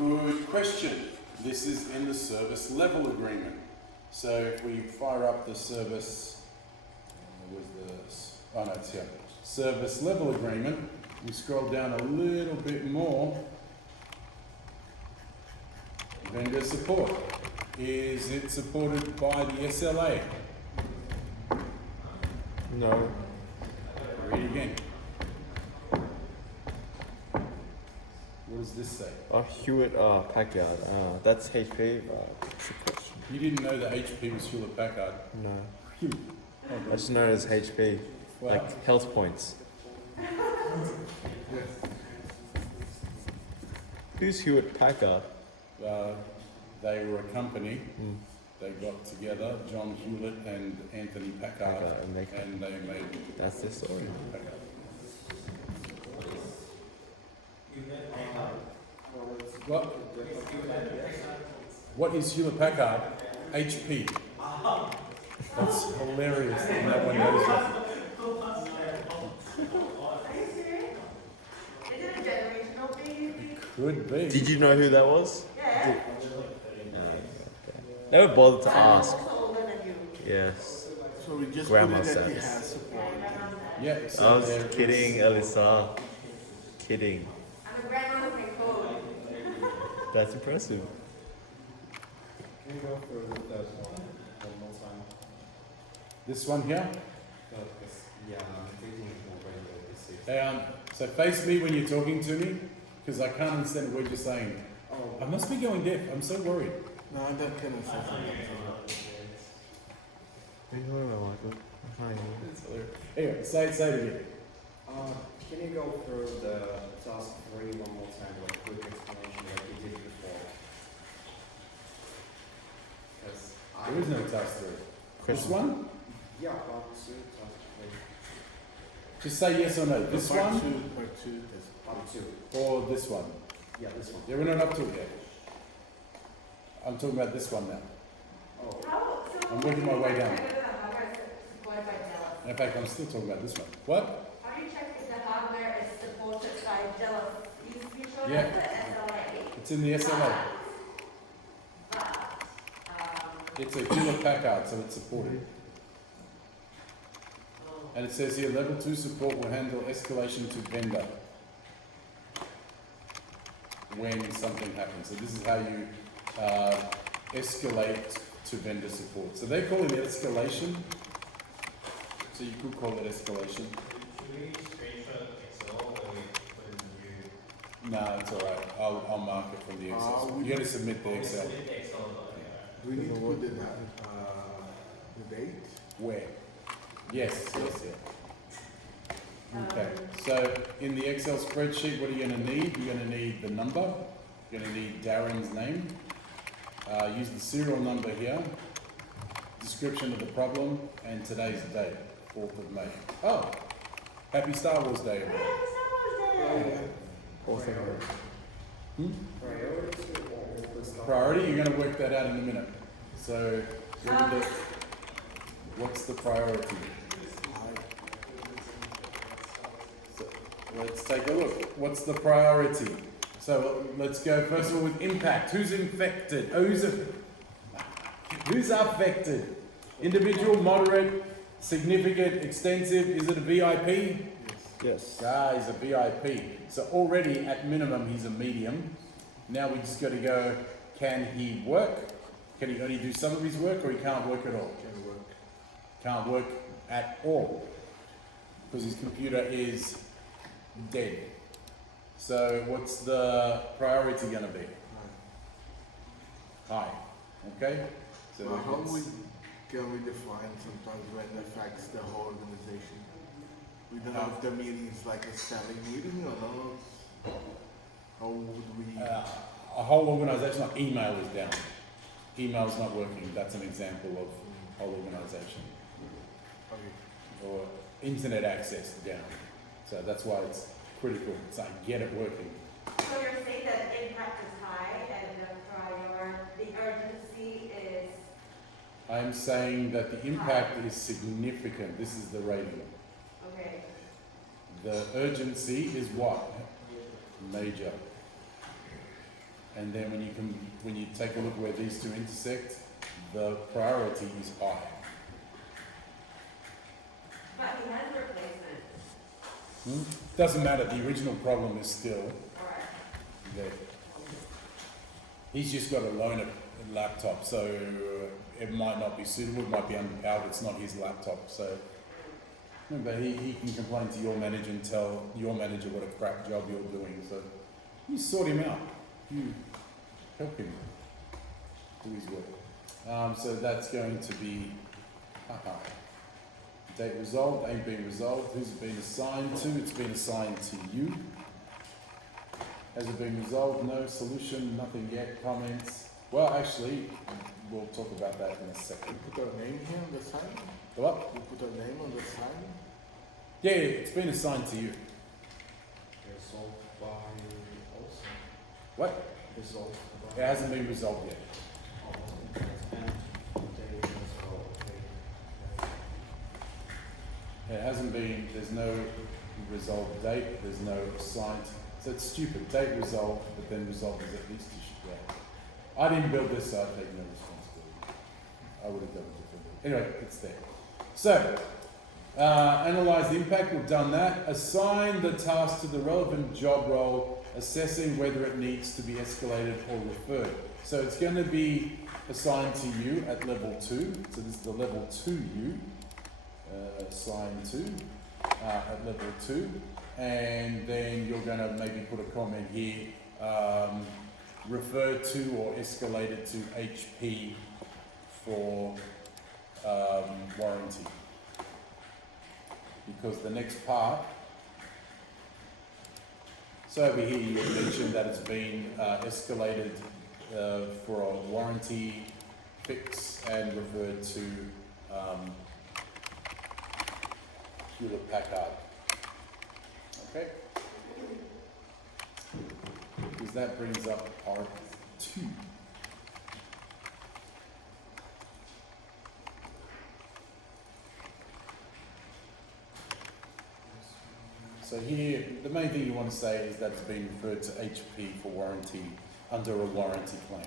Good question. This is in the service level agreement. So if we fire up the service, oh no, it's here. Service level agreement, we scroll down a little bit more. Vendor support. Is it supported by the SLA? No. Read again. What does this say? Hewlett Packard. That's HP. That's a question. You didn't know that HP was Hewlett Packard? No. I just know it as HP. Wow. Like health points. Who's Hewlett Packard? They were a company. They got together, John Hewlett and Anthony Packard, and they made. That's the story. Packard. What is Hewlett Packard? HP. That's hilarious that no one knows that. It could be. Did you know who that was? Yeah. Never bothered to ask. Yes. So we just Grandma put it that he says. has support. Yeah, I so was there kidding, is- Alyssa. Kidding. I'm a grandma with my code. That's impressive. Can you go for that one more time? This one here. No, because, yeah, I'm thinking more regular this is. Hey, so face me when you're talking to me, because I can't understand what you're saying. Oh, I must be going deaf. I'm so worried. No, I don't kind of say something. It's hilarious. Anyway, say it again. can you go through the task 3 one more time, like quick explanation like you did before? Because There is no task through. This one? Yeah, part 2, task 3. Just say yes or no. This Part one two, part two. Part 2. or this one? Yeah, this one. Yeah, we're not up to it yet. I'm talking about this one now. Oh, I'm working my way down. In fact, I'm still talking about this one. What? How do you check if the hardware is supported by Dell? You showed Yeah. us the SLA. It's in the SLA. It's a Hewlett Packard, so it's supported. And it says here, level 2 support will handle escalation to vendor when something happens. So this is how you escalate to vendor support. So they call it escalation. So you could call it escalation. Should we screenshot Excel or we put in No, it's alright. I'll mark it from the Excel. You gotta submit the Excel. the Excel? Do we need to put the date? Where? Yes, yes, yeah. Okay, so in the Excel spreadsheet, what are you going to need? You're going to need the number, you're going to need Darren's name, use the serial number here, description of the problem, and today's date, 4th of May. Oh, happy Star Wars Day. Priority, you're going to work that out in a minute. So, what's the priority? So, let's take a look. What's the priority? So let's go first of all with impact. Who's infected? Who's affected? Individual, moderate, significant, extensive. Is it a VIP? Yes. He's a VIP. So already at minimum he's a medium. Now we just got to go, can he work? Can he only do some of his work, or he can't work at all? Can't work at all. Because his computer is dead. So what's the priority going to be? High. Okay? So How can we define sometimes when it affects the whole organization? We don't know if the meeting is like a standing meeting or not. How would we? a whole organization, like email is down. Email's not working. That's an example of whole organization. Okay. Or internet access down. So that's why it's critical. It's like, get it working. So you're saying that impact is high and the urgency is? I'm saying that the impact is significant. This is the rating. Okay. The urgency is what? Major. And then when you take a look where these two intersect, the priority is high. But he has replacement. Doesn't matter, the original problem is still Alright. there. He's just got a loaner laptop, so it might not be suitable, it might be underpowered, it's not his laptop, so. Remember, he can complain to your manager and tell your manager what a crap job you're doing, so you sort him out, you help him do his work. So that's going to be, date resolved, ain't been resolved, who's it been assigned to? It's been assigned to you. Has it been resolved? No. Solution? Nothing yet. Comments? Well, actually, we'll talk about that in a second. You put our name here on the sign? The what? You put our name on the sign? Yeah, it's been assigned to you. Resolved by also. What? Resolved It by. hasn't been resolved yet. It hasn't been, there's no resolved date, there's no assigned. So it's stupid. Date resolved, but then resolved is at least issued. Yeah. I didn't build this, so I take no responsibility. I would have done it differently. Anyway, it's there. So, analyze the impact, we've done that. Assign the task to the relevant job role, assessing whether it needs to be escalated or referred. So it's going to be assigned to you at level 2. So this is the level 2U. Assigned to at level 2. And then you're going to maybe put a comment here, refer to or escalated to HP for warranty. Because the next part, so over here you mentioned that it's been escalated for a warranty fix and referred to Hewlett Packard. Okay? Because that brings up part 2. So here, the main thing you want to say is that it's been referred to HP for warranty under a warranty claim.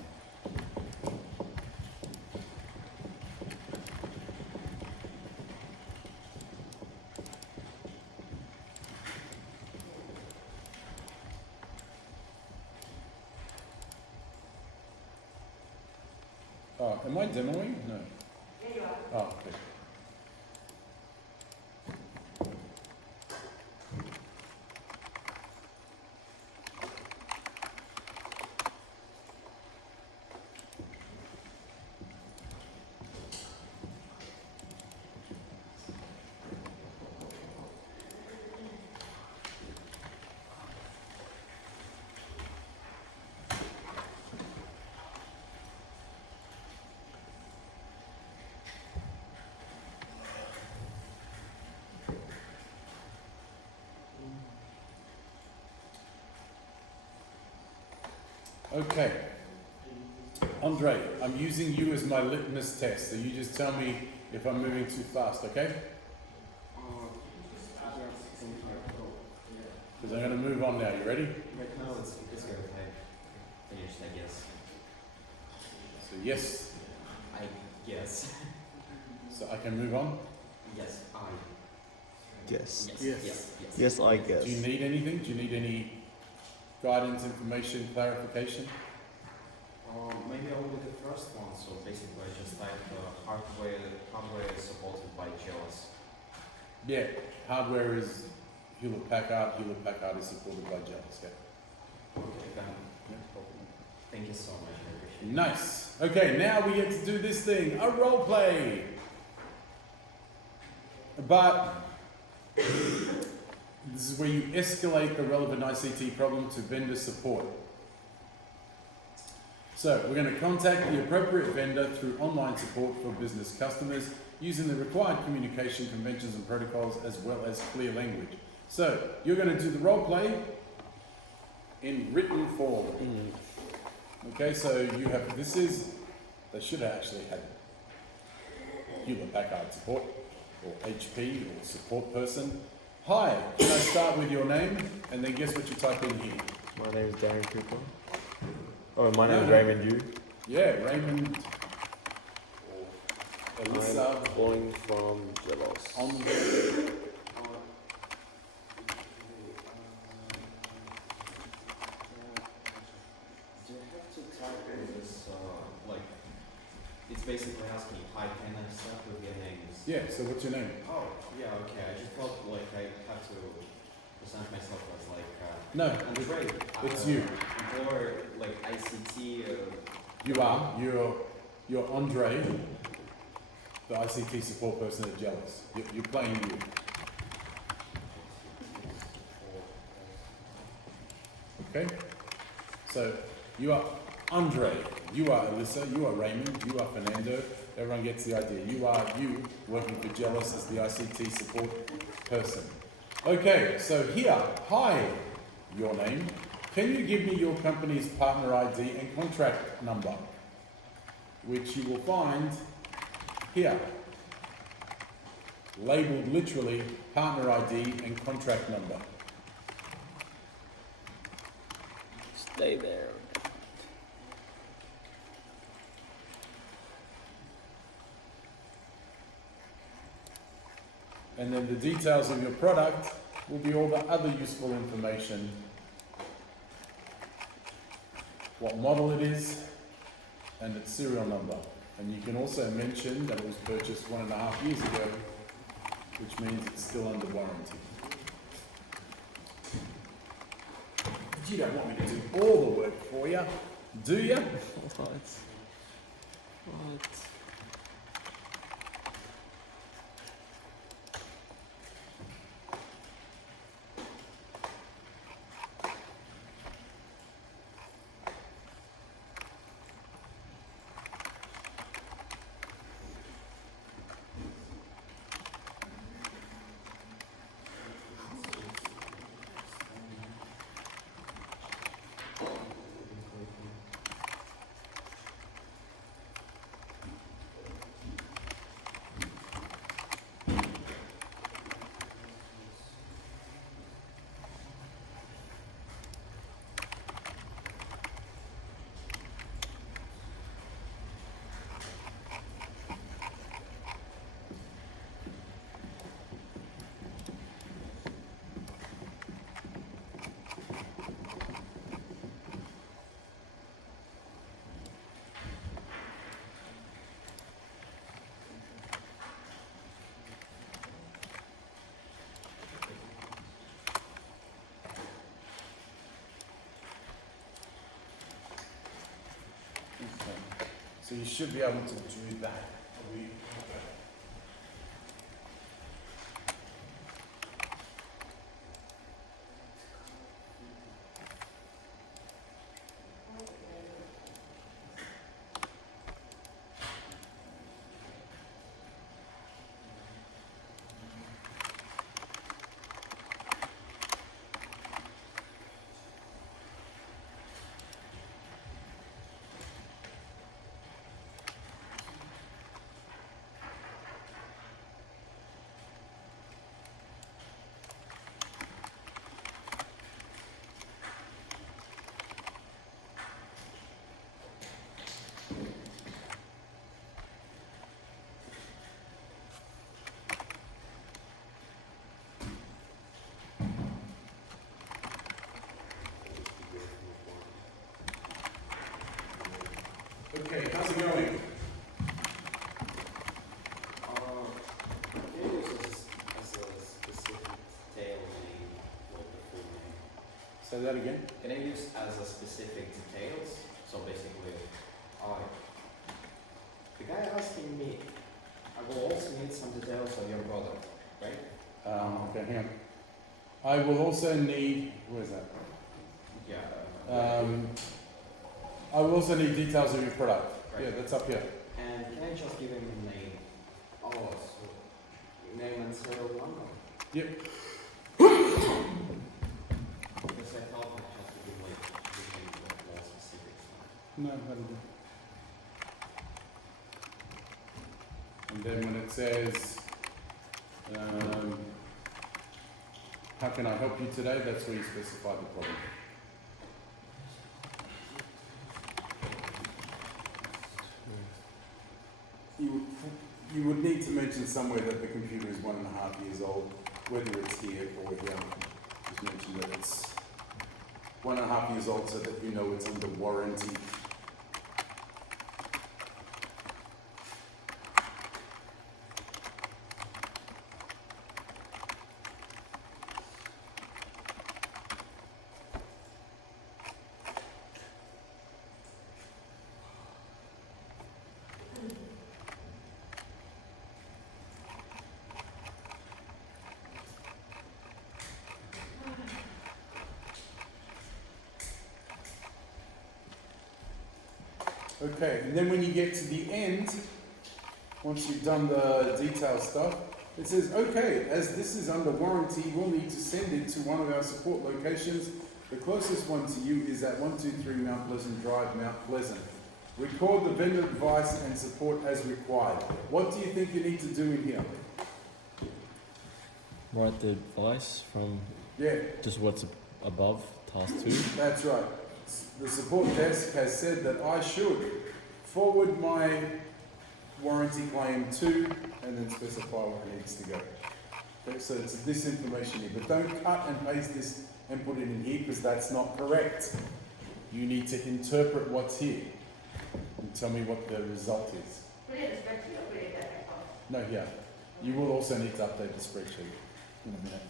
Oh, am I demoing? No. There you are. Oh, okay. Okay. Andre, I'm using you as my litmus test, so you just tell me if I'm moving too fast, okay? Because I'm going to move on now. You ready? Right now it's good. I finished, I guess. So yes. I guess. So I can move on? Yes, I. Yes. Yes. Yes, I guess. Do you need anything? Do you need any guidance, information, clarification? Maybe I'll do the first one. So basically, I just type hardware is supported by JAWS. Yeah, hardware is Hewlett Packard. Hewlett Packard is supported by JAWS. Yeah. Okay, then. No problem. Thank you so much. I appreciate it. Nice. Okay, now we get to do this thing, a role play. But this is where you escalate the relevant ICT problem to vendor support. So we're going to contact the appropriate vendor through online support for business customers using the required communication conventions and protocols as well as clear language. So you're going to do the role play in written form. Okay, so you have, they should have actually had Hewlett Packard support or HP or support person. Hi, can I start with your name and then guess what you type in here? My name is Darren Cooper. Oh, my name is No. Raymond Yu. Yeah, Raymond. Alyssa. I'm calling from Jealous. Andre. Do you have to type in this, like, it's basically asking, hi, can I start with your names? Yeah, so what's your name? Oh, yeah, okay. I just thought, like, I had to present myself as, like, No, Andre. it's you. Or, like, ICT, You are. You're Andre, the ICT support person at Jealous. You're playing you. Okay? So you are Andre, you are Alyssa, you are Raymond, you are Fernando. Everyone gets the idea. You are you working for Jealous as the ICT support person. Okay, so here, hi, your name. Can you give me your company's partner ID and contract number? Which you will find here. Labeled literally partner ID and contract number. Stay there. And then the details of your product will be all the other useful information. What model it is, and its serial number. And you can also mention that it was purchased 1.5 years ago, which means it's still under warranty. But you don't want me to do all the work for you, do you? What? What? Okay. So you should be able to do that. Okay, how's it going? Can you use as a specific detail name or the full name? Say that again. Can I use as a specific details? So basically, the guy asking me, I will also need some details of your product, right? Okay, hang on. I will also need, where's that? Yeah. I will also need details of your product. Right. Yeah, that's up here. And can I just give him a name? Oh, so name and serial number? Yep. Because I thought I had to give like more specific stuff. No, that'll do. And then when it says, how can I help you today? That's where you specify the problem. you would need to mention somewhere that the computer is 1.5 years old, whether it's here or here. Just mention that it's 1.5 years old so that you know it's under warranty. Okay, and then when you get to the end, once you've done the detail stuff, it says, okay, as this is under warranty, we'll need to send it to one of our support locations. The closest one to you is at 123 Mount Pleasant Drive, Mount Pleasant. Record the vendor advice and support as required. What do you think you need to do in here? Write the advice from Yeah, just what's above task 2. that's right. The support desk has said that I should forward my warranty claim to, and then specify where it needs to go. Okay, so it's this information here, but don't cut and paste this and put it in here because that's not correct. You need to interpret what's here and tell me what the result is. Put it in the spreadsheet or put it in that Excel? No, here. You will also need to update the spreadsheet in a minute.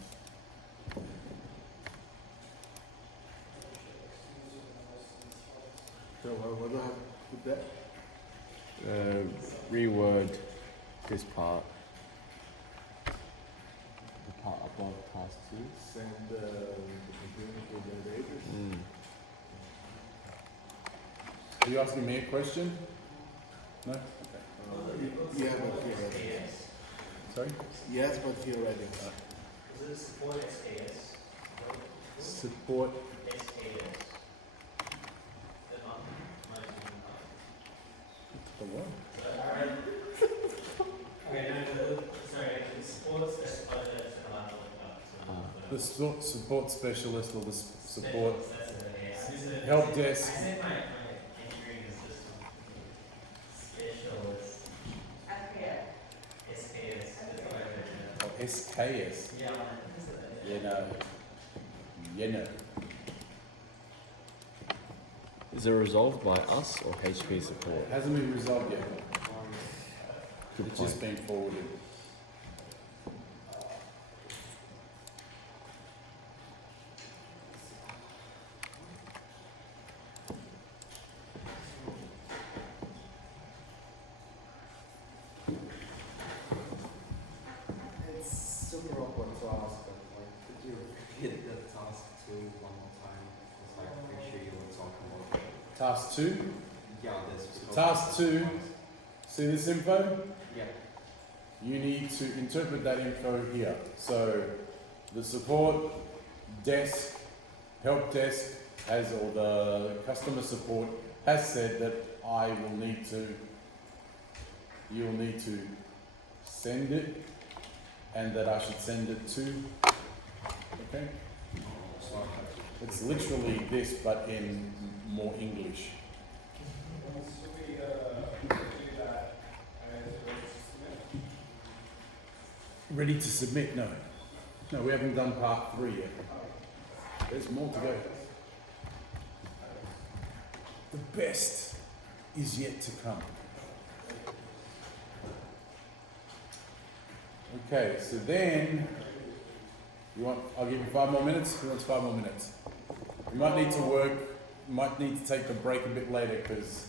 So what do I have to put that? Reword this part. The part above task 2. Send the computer to the database? Mm. Are you asking me a question? No? Okay. Yeah, but here writing. Sorry? Yes, but here writing. Is it support SKS? Support. SKS. The not, might be The what? not. Okay, no, sorry, it supports this budget and I'll look up. The support specialist or the support That's it, yeah. help desk. I said my engineering system. Specialist. Okay. SKS. That's what I heard. Oh, SKS. Yeah. Yeah, no. Yeah, no. Is it resolved by us or HP support? It hasn't been resolved yet. Good It's point. just been forwarded. It's super awkward to ask, but like, could you repeat the task 2 one more time? Just like, make sure you were talking about. Task 2. Yeah, this. Task 2. See this info? Yeah. You need to interpret that info here. So the support desk, help desk has, or the customer support has said that I will need to, you will need to send it and that I should send it to, okay? It's literally this but in more English. Ready to submit? No. No, we haven't done part 3 yet. There's more to go. The best is yet to come. Okay, so then, I'll give you 5 more minutes. Who wants 5 more minutes? You might need to work, you might need to take the break a bit later because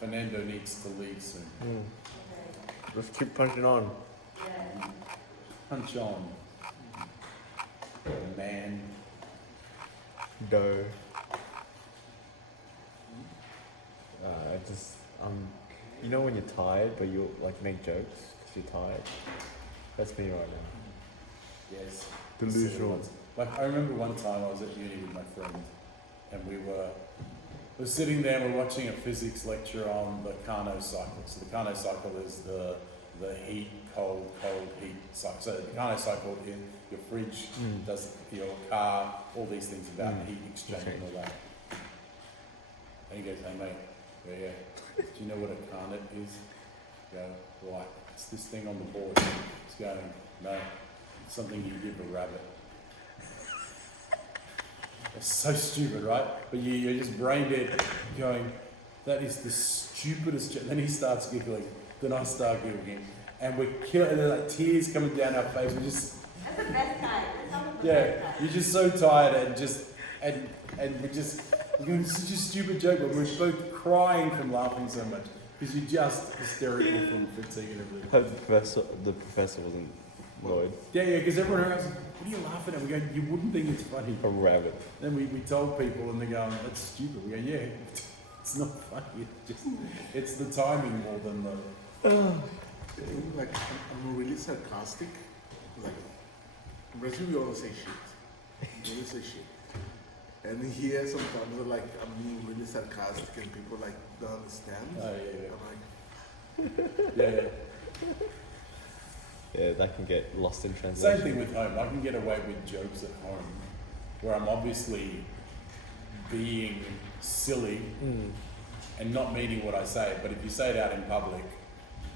Fernando needs to leave soon. Mm. Let's keep punching on. Yeah. Punch on. Man. Dough. You know when you're tired, but you like make jokes because you're tired. That's me right now. Yes. Delusional. Like I remember one time I was at uni with my friend, and we were sitting there and we're watching a physics lecture on the Carnot cycle. So the Carnot cycle is the heat, cold, heat cycle. So the Carnot cycle in your fridge does your car, all these things about heat exchange and all that. And he goes, hey mate, yeah. Do you know what a Carnot is? Go, right, it's this thing on the board. It's going, no, it's something you give a rabbit. It's so stupid, right? But you're just brain dead going, that is the stupidest joke. Then he starts giggling. Then I start giggling. And we're killing, and like tears coming down our face. We're just, That's the best kind. That's some of the yeah, best kind. you're just so tired and we're doing such a stupid joke, but we're both crying from laughing so much because you're just hysterical from fatigue and everything. Hope the professor wasn't annoyed. Yeah, because everyone else, what are you laughing at? We go, you wouldn't think it's funny. A rabbit. Then we told people and they go, that's stupid. We go, yeah, it's not funny. It's the timing more than the. Like, I'm really sarcastic. Like, in Brazil, we always say shit. We always say shit. And here, sometimes, like, I'm being really sarcastic and people, like, don't understand. Oh, yeah, I'm like, yeah. Yeah, that can get lost in Same translation. thing with home. I can get away with jokes at home where I'm obviously being silly Mm. and not meaning what I say. But if you say it out in public,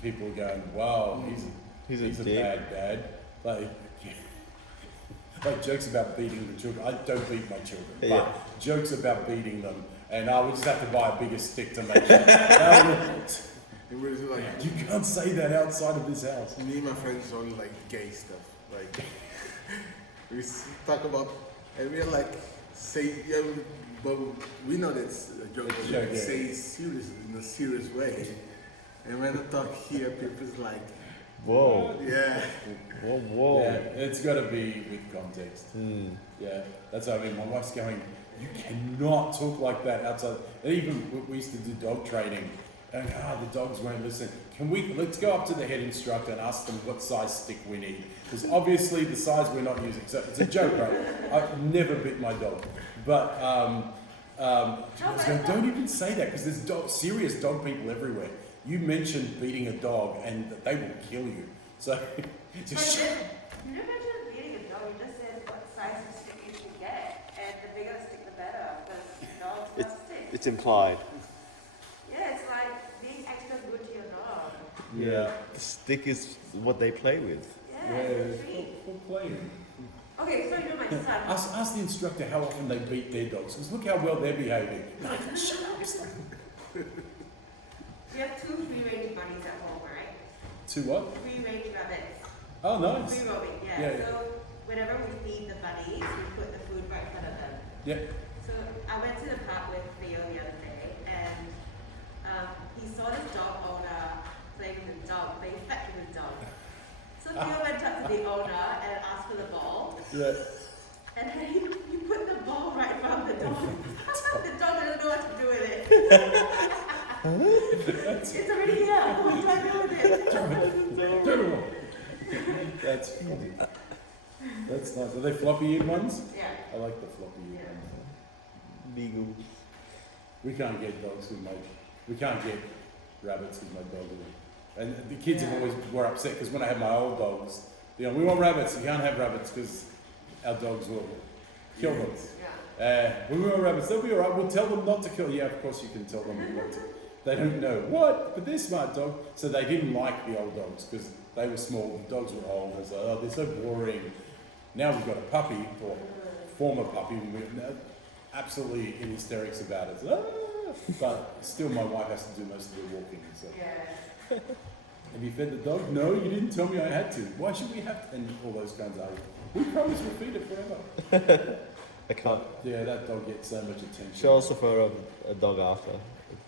people are going, wow, He's he's a dick. bad dad. Like jokes about beating the children. I don't beat my children, but Yeah. jokes about beating them. And we just have to buy a bigger stick to make sure. in Brazil, like, You can't say that outside of this house. me and my friends only like gay stuff. Like, we talk about, and we're like, say, yeah, but we know that's a joke, It's a but joke, we yeah. say it serious, in a serious way. And when I talk here, people's like, Whoa. yeah. Whoa. Yeah, it's got to be with context. Mm. Yeah, that's what I mean. My wife's going, you cannot talk like that outside. And even we used to do dog training, and the dogs won't listen. Let's go up to the head instructor and ask them what size stick we need. Because obviously the size we're not using, so it's a joke, right? I've never bit my dog. But I was going, don't even say that, because there's serious dog people everywhere. You mentioned beating a dog and that they will kill you. So just But you never mentioned beating a dog. You just said what size of stick you should get, and the bigger the stick, the better. Because dogs love sticks. It's implied. Yeah, it's like being extra good to your dog. yeah. The stick is what they play with. Yeah, it's a treat. for playing. Okay, so you know my son. Ask the instructor how often they beat their dogs. Because look how well they're behaving. No, shut up. We have 2 free-range bunnies at home, right? To what? Free-range rabbits. Oh, nice. Free roaming, yeah. Yeah. So whenever we feed the bunnies, we put the food right in front of them. Yeah. So I went to the park with Theo the other day, and he saw this dog owner playing with the dog, playing fetch with his dog. So Theo went up to the owner and asked for the ball, Yeah. and then he put the ball right in front of the dog. The dog doesn't know what to do with it. It's already here. What do I do with it? That's funny. That's nice. Are they floppy-eared ones? Yeah. I like the floppy-eared Yeah. ones. Beagle. We can't get dogs with we can't get rabbits with my dog. And the kids have always were upset because when I had my old dogs, we want rabbits. You can't have rabbits because our dogs will kill them. Yeah. We want rabbits. They'll be all right. We'll tell them not to kill. Yeah, of course you can tell them not to. They don't know what, but they're smart dog. So they didn't like the old dogs because they were small. The dogs were old. It's like, oh, they're so boring. Now we've got a puppy, or former puppy, and we're absolutely in hysterics about it. But still, my wife has to do most of the walking. So. Yeah. Have you fed the dog? No, you didn't tell me I had to. Why should we have to? And all those kinds of arguments. We promise we'll feed it forever. I can't. Yeah, that dog gets so much attention. Show us for a dog after.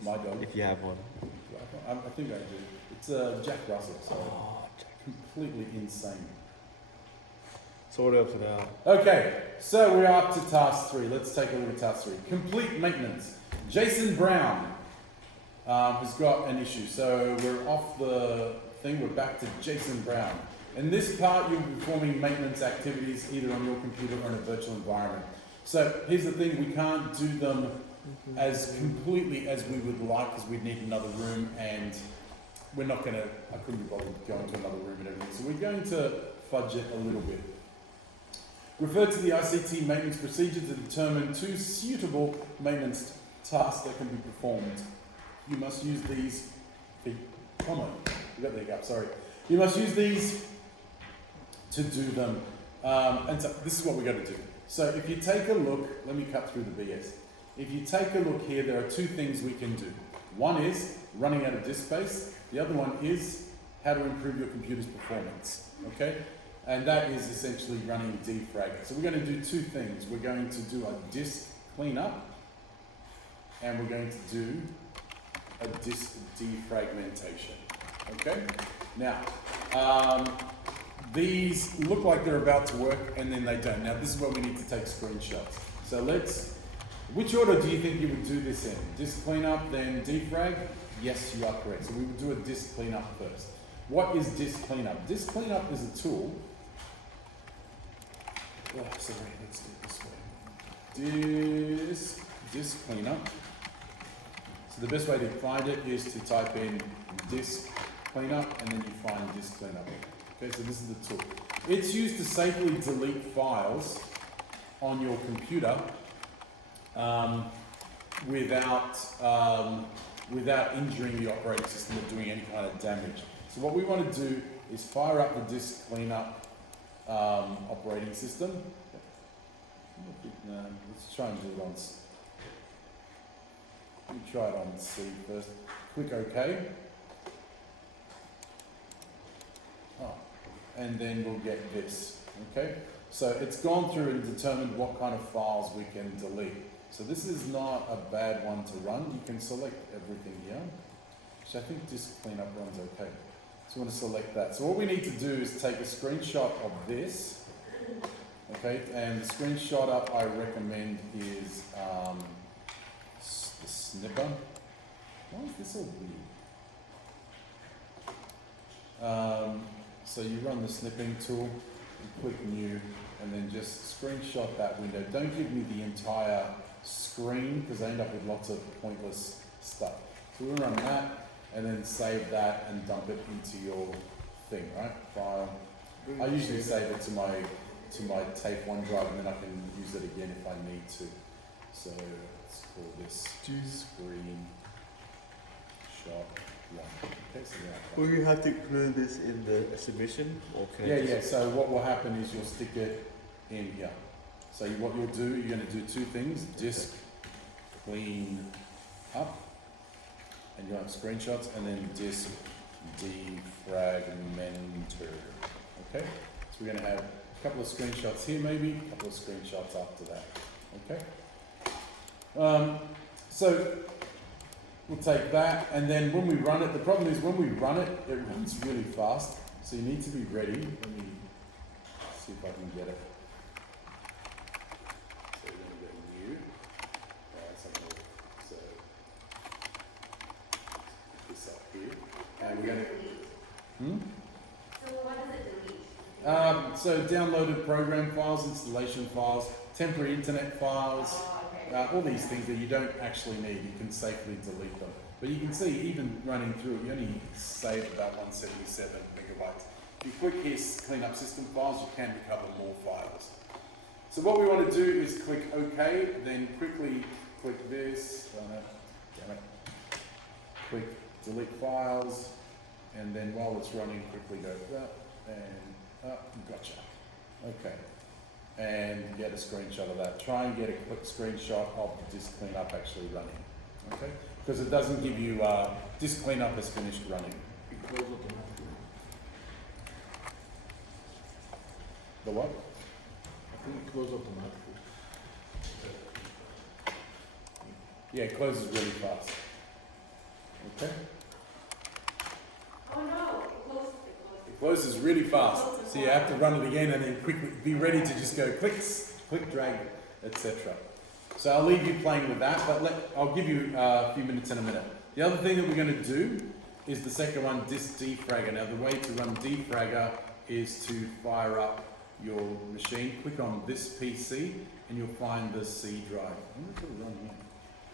My dog? If you have one. I think I do. It's Jack Russell, so completely insane. So what else now? Okay, so we're up to task 3. Let's take a look at task 3. Complete maintenance. Jason Brown has got an issue. So we're off the thing. We're back to Jason Brown. In this part, you'll be performing maintenance activities either on your computer or in a virtual environment. So here's the thing. We can't do them as completely as we would like because we'd need another room, and we're not going to, I couldn't be bothered going to another room and everything. So we're going to fudge it a little bit. Refer to the ICT maintenance procedure to determine 2 suitable maintenance tasks that can be performed. You must use these, we've got the hiccup, sorry. You must use these to do them. And so this is what we're going to do. So if you take a look, let me cut through the BS. If you take a look here, there are two things we can do. One is running out of disk space. The other one is how to improve your computer's performance. Okay? And that is essentially running defrag. So we're going to do two things. We're going to do a disk cleanup, and we're going to do a disk defragmentation. Okay? Now, these look like they're about to work, and then they don't. Now, this is where we need to take screenshots. So which order do you think you would do this in? Disk cleanup, then defrag? Yes, you are correct. So we would do a disk cleanup first. What is disk cleanup? Disk cleanup is a tool. Oh, sorry, let's do it this way. Disk cleanup. So the best way to find it is to type in disk cleanup, and then you find disk cleanup. Okay, so this is the tool. It's used to safely delete files on your computer without injuring the operating system or doing any kind of damage. So what we want to do is fire up the disk cleanup operating system. Let's try and do it on. Let me try it on C first. Click OK. And then we'll get this. Okay. So it's gone through and determined what kind of files we can delete. So this is not a bad one to run. You can select everything here, which I think disk cleanup runs okay. So we want to select that. So what we need to do is take a screenshot of this. Okay, and the screenshot up I recommend is the snipper. Why is this all weird? So you run the snipping tool, you click new, and then just screenshot that window. Don't give me the entire screen because I end up with lots of pointless stuff. So we'll run that and then save that and dump it into your thing, right? File. I usually save it to my tape OneDrive, and then I can use it again if I need to. So let's call this screen shot 1. Okay, so Will you have to include this in the submission, or can yeah. So what will happen is you'll stick it in here. So what you'll do, you're going to do two things: disk clean up, and you'll have screenshots, and then disk defragmenter. Okay. So we're going to have a couple of screenshots here, maybe a couple of screenshots after that. Okay. So we'll take that, and then when we run it, the problem is when we run it, it runs really fast. So you need to be ready. Let me see if I can get it. So we're going to go new. So put this up here, and we're going to. So what does it delete? So downloaded program files, installation files, temporary internet files. Oh, okay. All these things that you don't actually need, you can safely delete them. But you can see, even running through it, you only save about 177 megabytes. If you click here, clean up system files, you can recover more files. So what we want to do is click OK, then quickly click this, damn it. Click delete files, and then while it's running, quickly go that, and gotcha. Okay. And get a screenshot of that. Try and get a quick screenshot of the disk cleanup actually running. Okay? Because it doesn't give you disk cleanup has finished running. It closes automatically. The what? I think it closes automatically. Yeah, it closes really fast. Okay? Oh no, it closed. It closes really fast. So you have to run it again and then quickly be ready to just go clicks, click, drag, etc. So I'll leave you playing with that, but I'll give you a few minutes in a minute. The other thing that we're going to do is the second one, disk defragger. Now the way to run defragger is to fire up your machine. Click on this PC and you'll find the C drive. I wonder if it'll run here.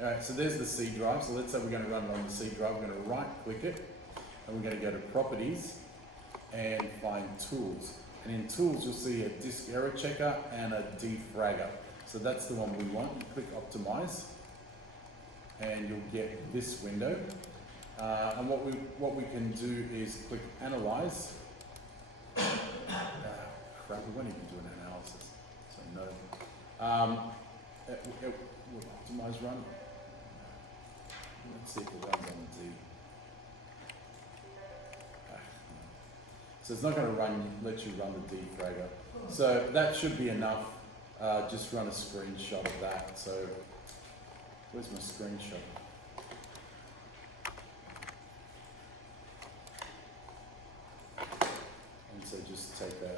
Alright, so there's the C drive. So let's say we're going to run it on the C drive. We're going to right click it and we're going to go to properties and find tools. And in tools you'll see a disk error checker and a defragger. So that's the one we want. You click optimize and you'll get this window. And what we can do is click Analyze. Crap, we won't even do an analysis, so no. Will optimize run. Let's see if it runs on D. So it's not going to let you run the defragger. So that should be enough. Just run a screenshot of that. So where's my screenshot? And so just take a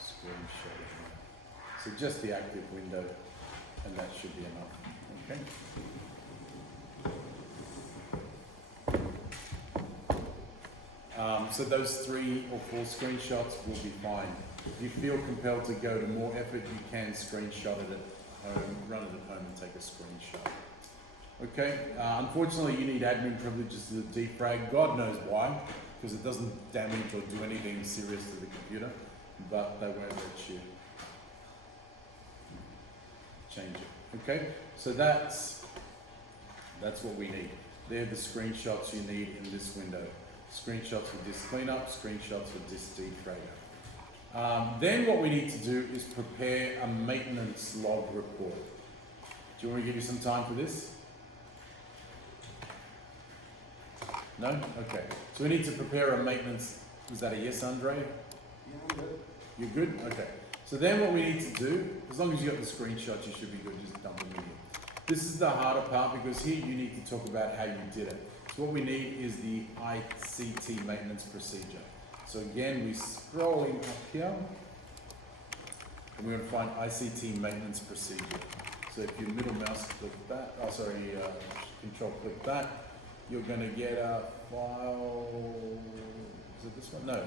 screenshot of that. So just the active window, and that should be enough. Okay. So those 3 or 4 screenshots will be fine. If you feel compelled to go to more effort, you can screenshot it at home, run it at home and take a screenshot. Okay, unfortunately you need admin privileges to the defrag. God knows why, because it doesn't damage or do anything serious to the computer, but they won't let you change it. Okay, so that's what we need. They're the screenshots you need in this window. Screenshots for disk cleanup, screenshots for disk defragger. Then what we need to do is prepare a maintenance log report. Do you want me to give you some time for this? No? Okay. So we need to prepare a maintenance, is that a yes, Andre? Yeah, I'm good. You're good? Okay. So then what we need to do, as long as you got the screenshots, you should be good, just dump them in here. This is the harder part because here you need to talk about how you did it. So what we need is the ICT maintenance procedure. So again, we're scrolling up here, and we're going to find ICT maintenance procedure. So if you middle mouse click that, control click that, you're going to get a file, is it this one? No,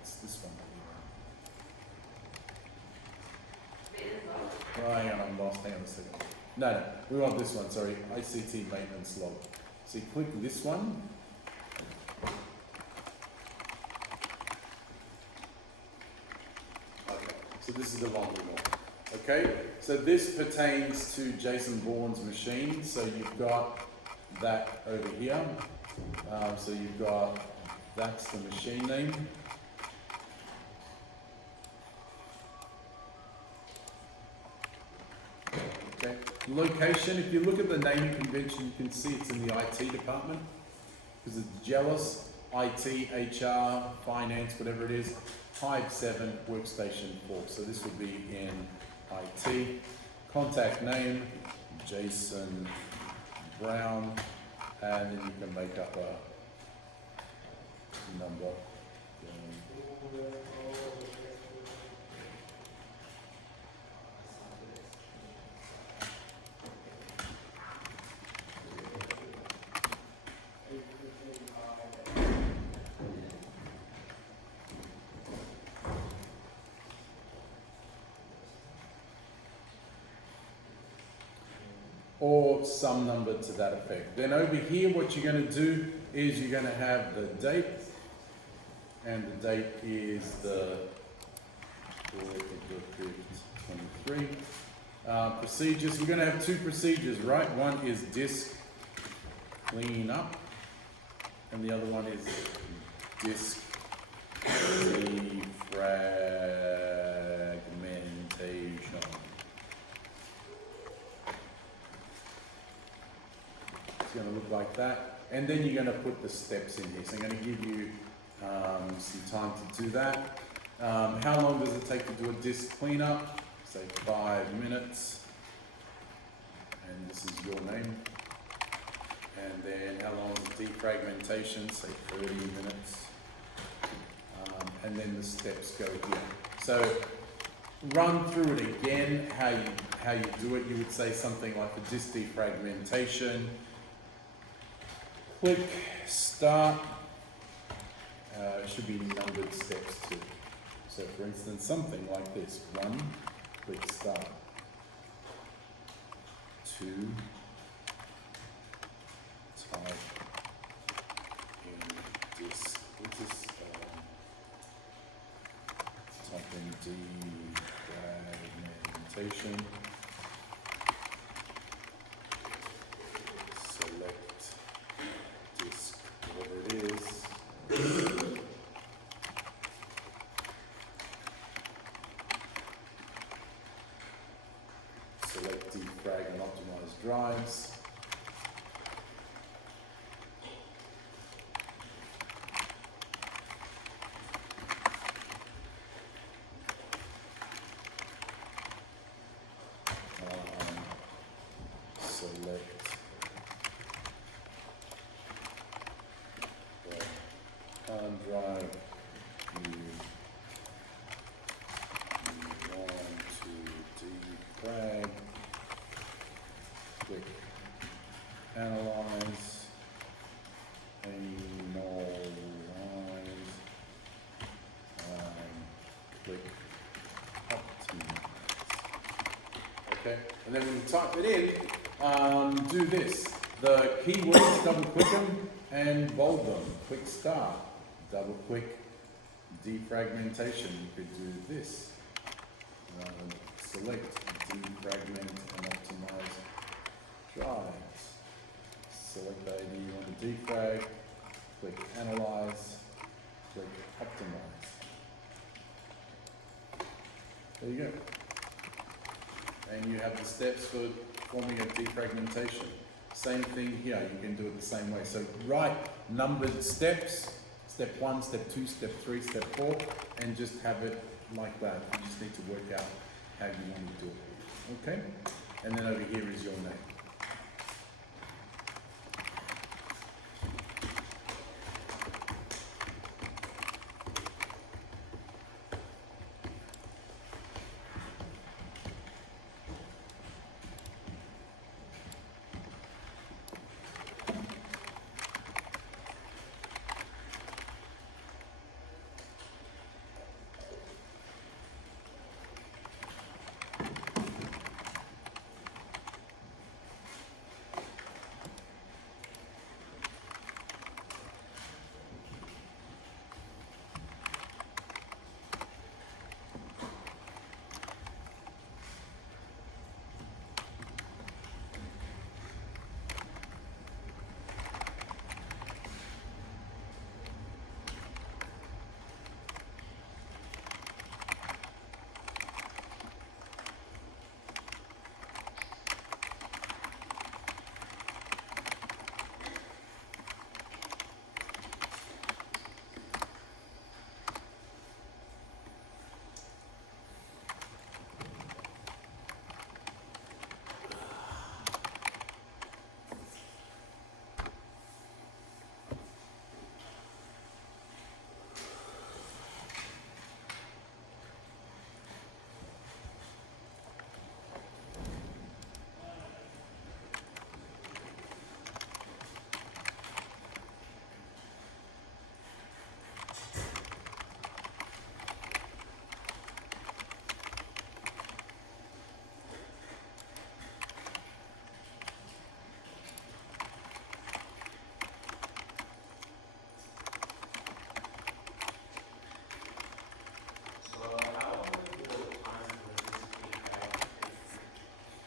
it's this one. Oh, hang on, I'm lost, hang on a second. No, we want this one, sorry, ICT maintenance log. So you click this one. Okay, so this is the one we want. Okay, so this pertains to Jason Bourne's machine. So you've got that over here. So you've got, that's the machine name. Okay. Location, if you look at the naming convention, you can see it's in the IT department, because it's jealous, IT, HR, finance, whatever it is, Hive 7, workstation 4. So this would be in IT. Contact name, Jason Brown, and then you can make up a number. Or some number to that effect. Then over here, what you're going to do is you're going to have the date, and the date is the 23. Procedures, we're going to have 2 procedures, right? One is disk clean up, and the other one is disk defragmentation. Going to look like that, and then you're going to put the steps in here. So I'm going to give you some time to do that. How long does it take to do a disk cleanup? Say 5 minutes, and this is your name. And then how long is defragmentation? Say 30 minutes. And then the steps go here. So run through it again. How you do it? You would say something like the disk defragmentation. Click start. It should be numbered steps too. So for instance, something like this. 1, click start. 2, type in disk. What's this? Type in defragmentation. drive you want to defrag, click analyze, analyze, click optimize. Okay, and then when you type it in, do this. The keywords, double click them and bold them. Click start, double click defragmentation. You could do this. Select defragment and optimize drives. Select the ID you want to defrag, click analyze, click optimize. There you go. And you have the steps for forming a defragmentation. Same thing here, you can do it the same way. So write numbered steps, step 1, step 2, step 3, step 4, and just have it like that. You just need to work out how you want to do it. Okay? And then over here is your name.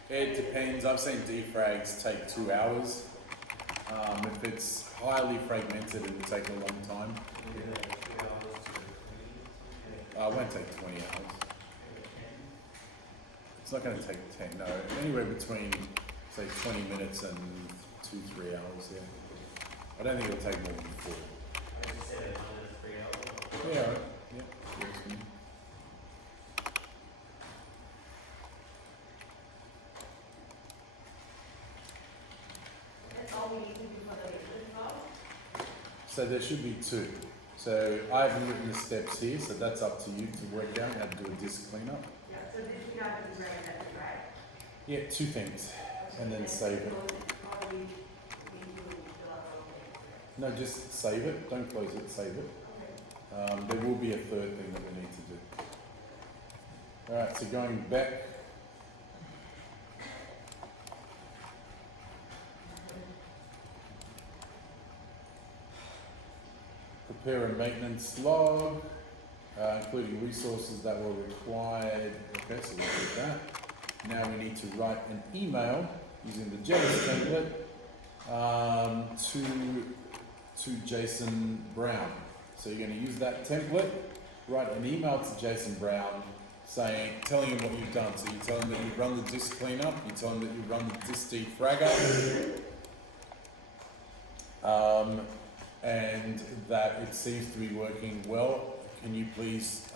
It depends. I've seen defrags take 2 hours. If it's highly fragmented, it will take a long time. It won't take 20 hours. It's not going to take 10, no. Anywhere between, say, 20 minutes and 2-3 hours, yeah. I don't think it'll take more than 4. Yeah, all right. Yeah. Works for me. So there should be 2. So I haven't written the steps here, so that's up to you to work out how to do a disk cleanup. Yeah, so this you have to be ready, that's right? Yeah, 2 things, and then save it. No, just save it. Don't close it. Save it. There will be a third thing that we need to do. All right. So going back. Prepare a maintenance log, including resources that were required. Okay, so we'll do that. Now we need to write an email using the JS template to Jason Brown. So you're going to use that template, write an email to Jason Brown telling him what you've done. So you tell him that you've run the disk cleanup, you tell him that you've run the disk defragger, and that it seems to be working well. Can you please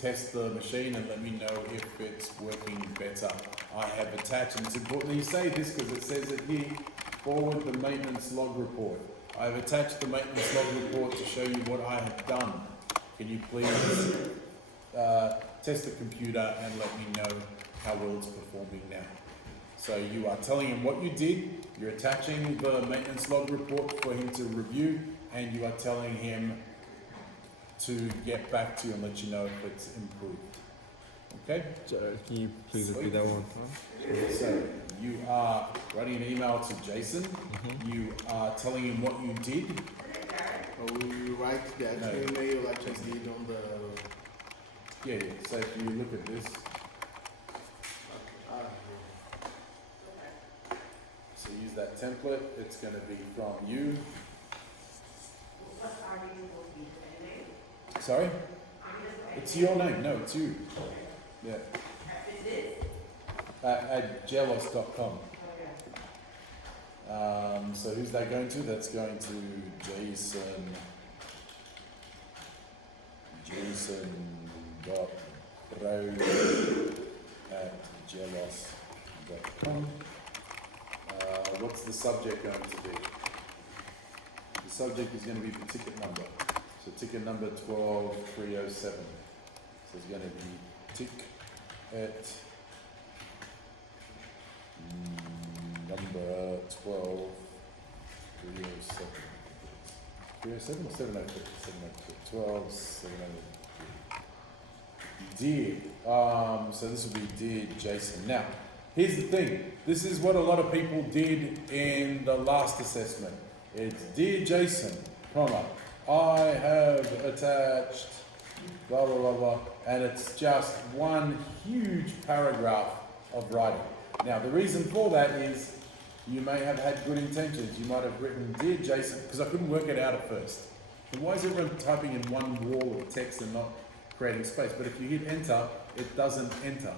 test the machine and let me know if it's working better? I have attached, and it's important that you say this because it says it here, forward the maintenance log report. I've attached the maintenance log report to show you what I have done. Can you please test the computer and let me know how well it's performing now? So you are telling him what you did, you're attaching the maintenance log report for him to review, and you are telling him to get back to you and let you know if it's improved. Okay? Jared, can you please repeat that one time? So you are writing an email to Jason. You are telling him what you did. Or we write the actual email like I did on the. Yeah. So if you look at this, so use that template. It's going to be from you. Sorry? It's your name. No, it's you. Yeah. At jealous.com. So who's that going to? That's going to Jason. Jason.Rose@jealous.com. What's the subject going to be? The subject is going to be the ticket number. So ticket number 12307. So it's going to be ticket number 12307. 307 or 703? 703. 12703. Dear. So this will be Dear Jason. Now, here's the thing. This is what a lot of people did in the last assessment. It's Dear Jason, comma, I have attached blah blah blah blah, and it's just one huge paragraph of writing. Now the reason for that is you may have had good intentions. You might have written Dear Jason, because I couldn't work it out at first. And why is everyone typing in one wall of text and not creating space? But if you hit enter, it doesn't enter.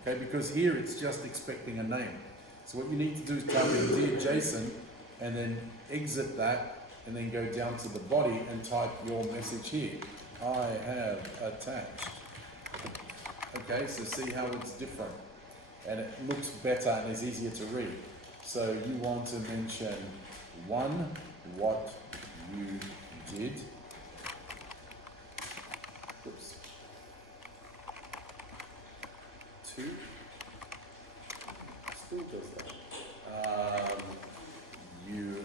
Okay, because here it's just expecting a name. So what you need to do is type in Dear Jason and then exit that and then go down to the body and type your message here. I have attached. Okay, so see how it's different. And it looks better and is easier to read. So you want to mention 1, what you did. Oops. 2. Still does that. You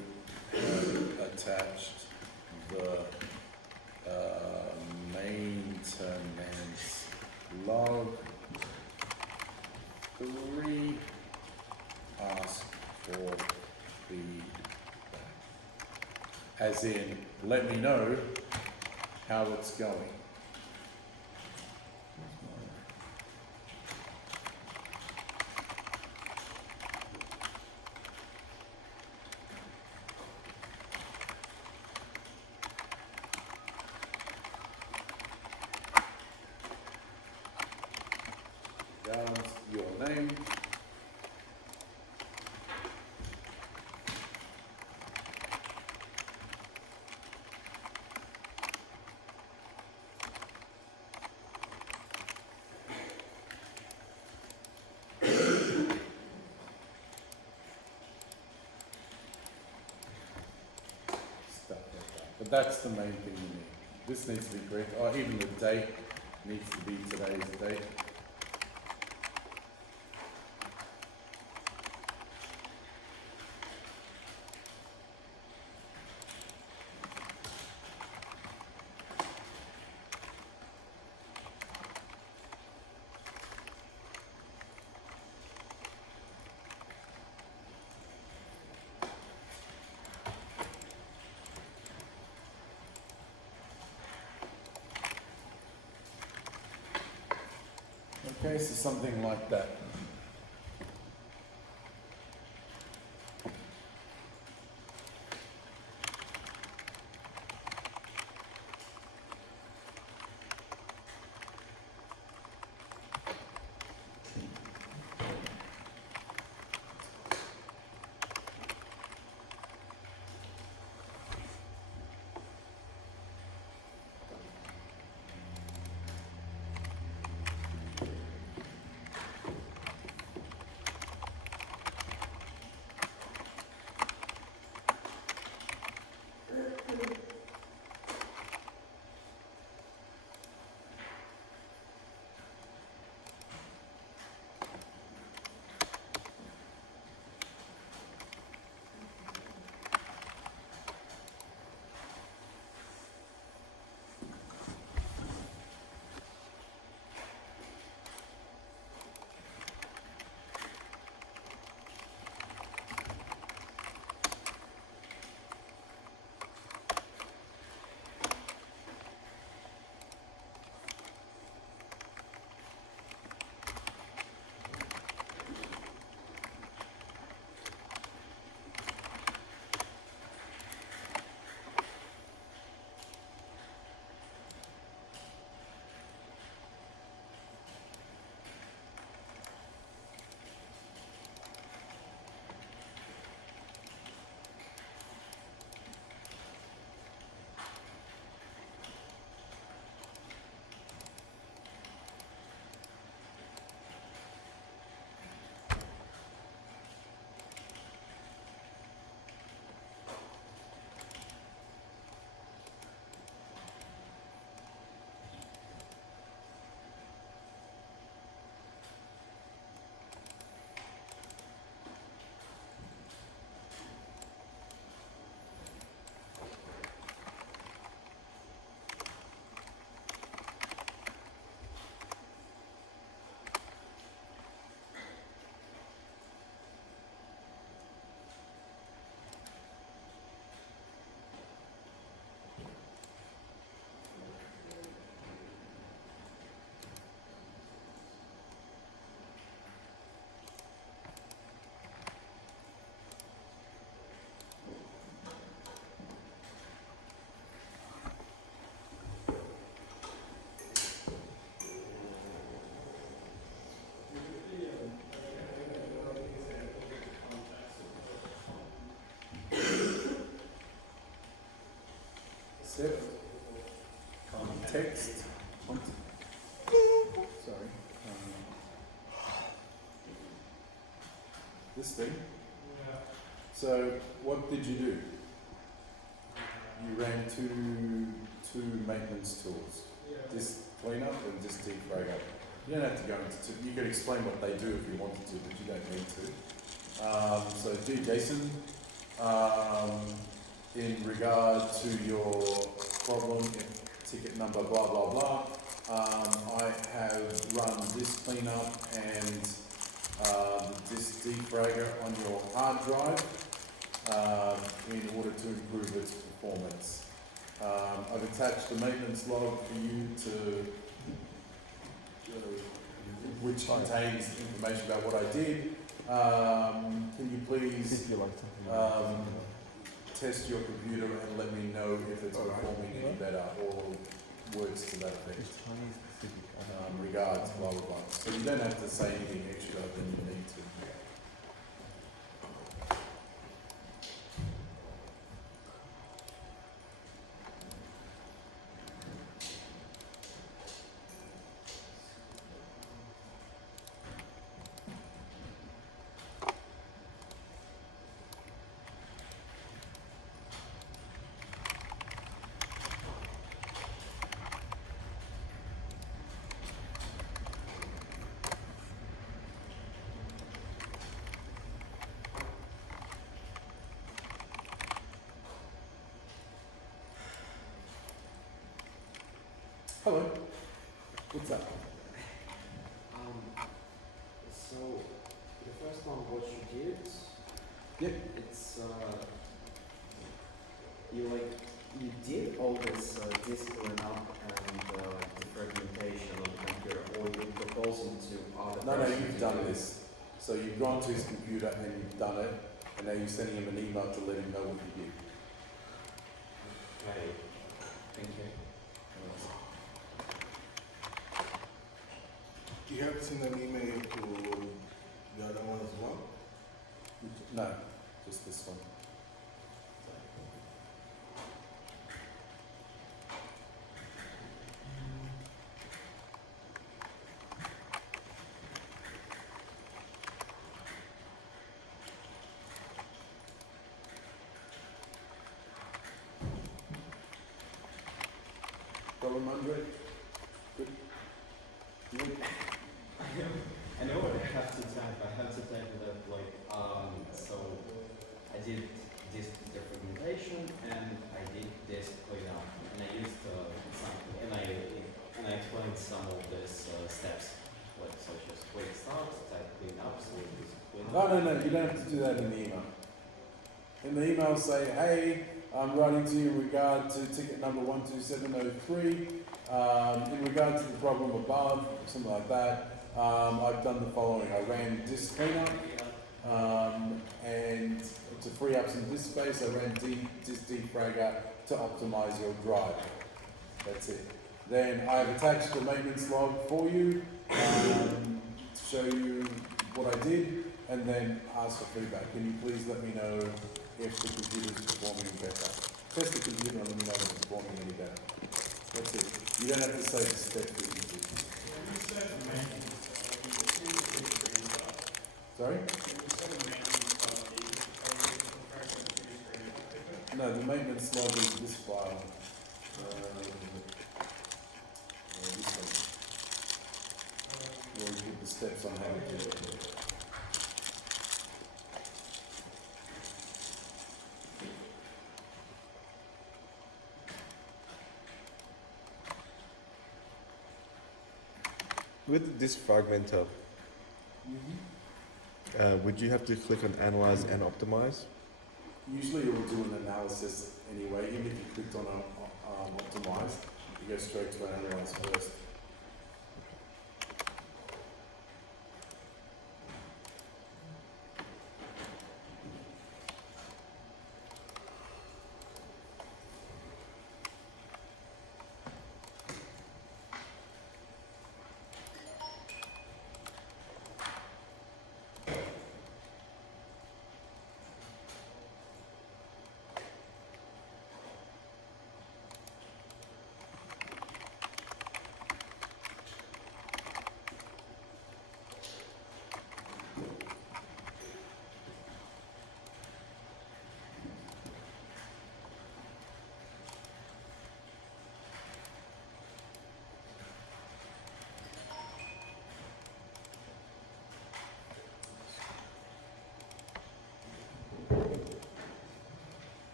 have attached the maintenance log. 3, ask for feedback. As in, let me know how it's going. Down your name. Stuff like that. But that's the main thing you need. This needs to be correct. Or even the date needs to be today's date. Okay, so something like that. step. Text. Sorry. This thing. So what did you do? You ran two maintenance tools. Disk cleanup and disk defrag up. You don't have to go into, you could explain what they do if you wanted to, but you don't need to. So do Jason, in regard to your problem, ticket number blah blah blah, I have run disk cleanup and disk defragger on your hard drive in order to improve its performance. I've attached the maintenance log for you to, which contains information about what I did. Can you please If you like something. test your computer and let me know if it's Alright. performing any better, or words to that effect. It's tiny specific. Regards, blah blah blah. So you don't have to say anything extra than you need to. Hello. What's up? So the first one, what you did, Yep. it's you did all this disk cleanup and defragmentation of the computer, or you're proposing to other No, person you've to done do it? this. So you've gone to his computer and you've done it, and now you're sending him an email to let him know what you did. Okay. Thank you. You have sent an email to the other one as well? No, just this one. Problem, Andre? Good. Good. I know what I have to type. I have to type that so I did disk defragmentation and I did disk cleanup, and I used and I explained some of these steps, like such as quick start, type cleanup, so disk cleanup. No, you don't have to do that in the email. In the email say, hey, I'm writing to you in regard to ticket number 12703, in regard to the problem above, something like that. I've done the following. I ran disk cleanup, and to free up some disk space, I ran disk defragger to optimize your drive. That's it. Then I've attached the maintenance log for you to show you what I did, and then ask for feedback. Can you please let me know if the computer is performing better? Test the computer and let me know if it's performing any better. That's it. You don't have to say the step that you did. Sorry? No, the maintenance log is this file. This one. Where we give the steps on how to do it. With this fragmenter, would you have to click on analyze and optimize? Usually it will do an analysis anyway, even if you clicked on optimize, you go straight to analyze first.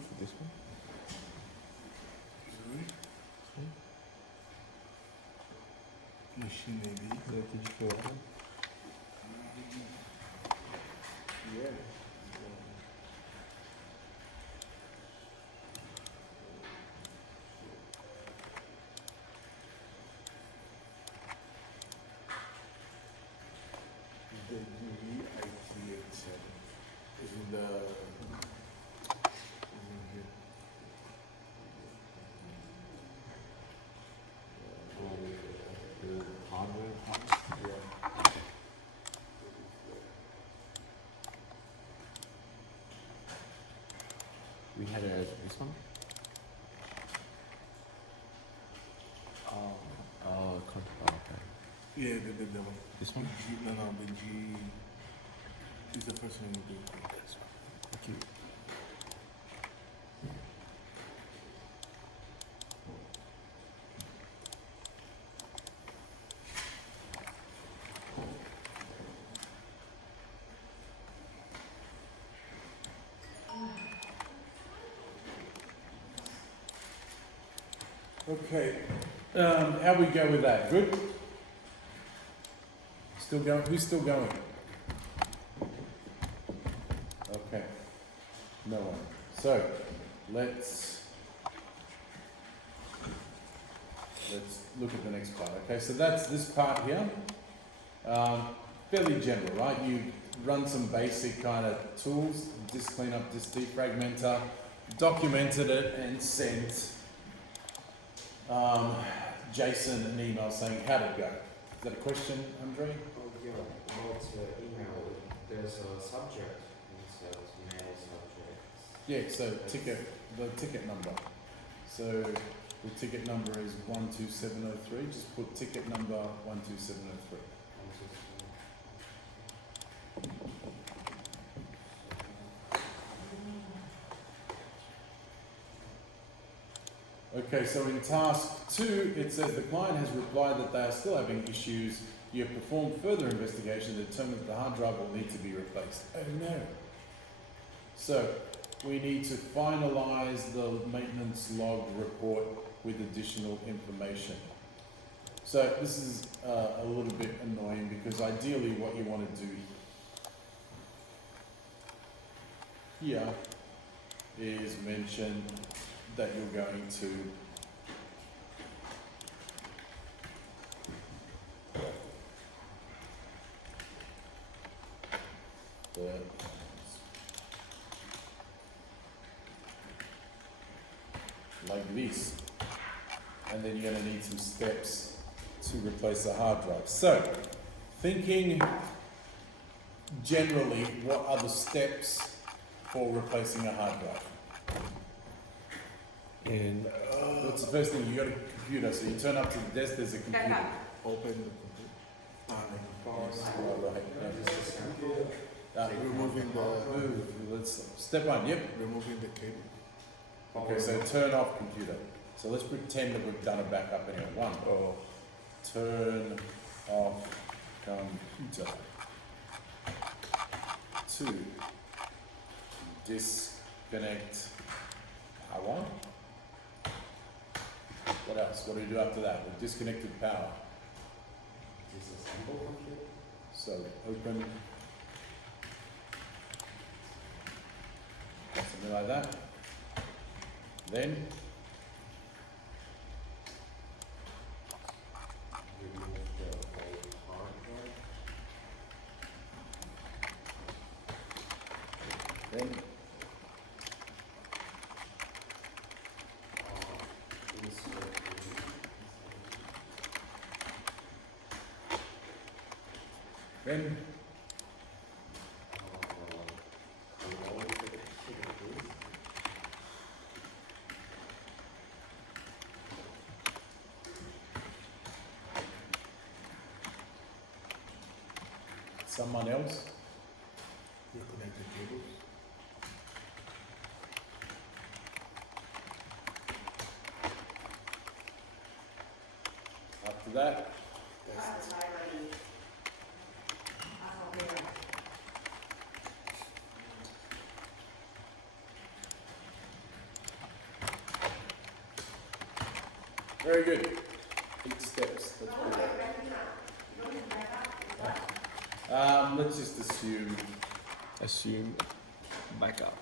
Good for this one. Machine maybe. Yeah, digital one. Yeah. The W11 ICT is in the is in here. The hardware part. Yeah. We had it as this one. Okay. Yeah, the one. This one? G, no, the G is the first one you do. Thank you. Okay, how we go with that? Good? Still going? Who's still going? Okay, no one. So, let's look at the next part. Okay, so that's this part here. Fairly general, right? You run some basic kind of tools, disk cleanup, disk defragmenter, documented it and sent Jason an email saying how did it go. Is that a question, Andre? Oh yeah, about email, there's a subject inside mail subject. Yeah, so the ticket number. So the ticket number is 12703. Just put ticket number 12703. Okay, so in task 2, it says the client has replied that they are still having issues. You have performed further investigation to determine that the hard drive will need to be replaced. Oh no. So we need to finalize the maintenance log report with additional information. So this is a little bit annoying because ideally what you want to do here is mention that you're going to like this, and then you're going to need some steps to replace the hard drive. So, thinking generally, what are the steps for replacing a hard drive? And What's the first thing? You got a computer, so you turn up to the desk. There's a computer. Backup. Open the computer. Yes, right, yeah. Removing the Move. Let's step 1. Yep. removing the cable. Okay, so turn off computer. So let's pretend that we've done a backup anyway. 1. Turn off computer. 2. Disconnect power. What else? What do we do after that? We've disconnected power. Disassemble computer. So open something like that. Then Remove the old hard drive. then Insert then reload the computer. someone else. Reconnect the cables. After that, Test. Very good. 8 steps. That's pretty good. Let's just assume backup.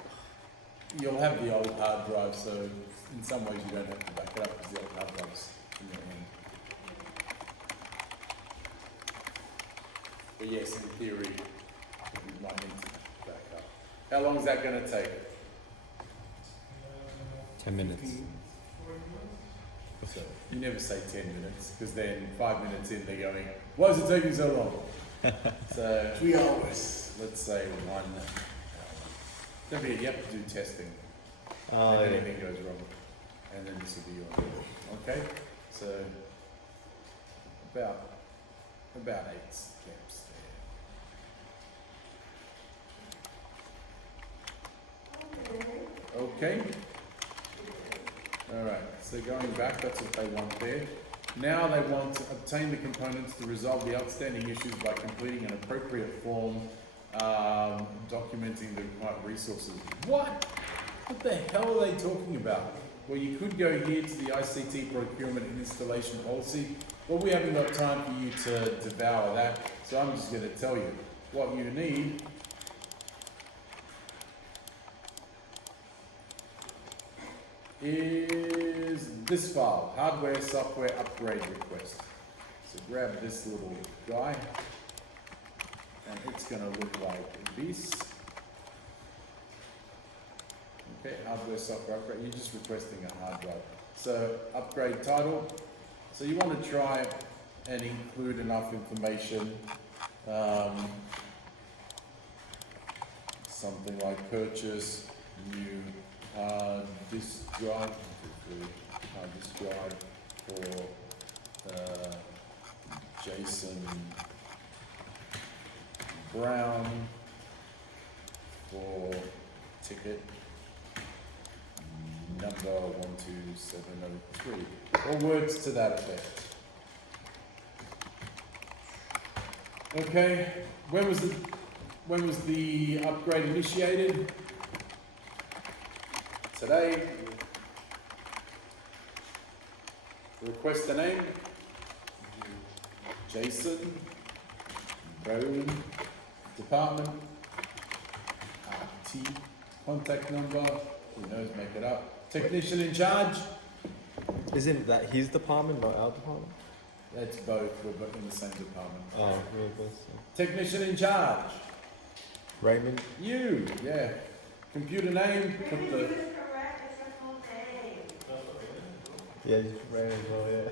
you'll have the old hard drive, so in some ways you don't have to back it up because the old hard drive's in your hand. But yes, in theory, you might need to back up. How long is that going to take? 10 minutes. So you never say 10 minutes because then 5 minutes in they're going, why is it taking so long? So 3 hours. let's say 1 hour. Don't forget, you have to do testing Oh, if yeah. anything goes wrong. And then this will be your okay? So about 8 steps there. Okay. Alright, so going back, that's what they want there. Now they want to obtain the components to resolve the outstanding issues by completing an appropriate form, documenting the required resources. What? What the hell are they talking about? Well, you could go here to the ICT procurement and installation policy, but we haven't got time for you to devour that, so I'm just going to tell you what you need. Is this file, hardware, software upgrade request. So grab this little guy, and it's going to look like this. Okay, hardware, software upgrade, you're just requesting a hard drive. So upgrade title, so you want to try and include enough information, something like purchase, new disk drive, disk drive for Jason Brown for ticket number 12703, or words to that effect. Okay, when was the upgrade initiated? Today. Request a name. Jason Brown. Department. RT. Contact number. Who knows? Make it up. Technician in charge. Isn't that his department, not our department? That's both. We're both in the same department. Oh, we're both. Technician in charge. Raymond? You. Yeah. Computer name. Put the. correct, it's your full name. Yeah, just Raymond as well, yeah.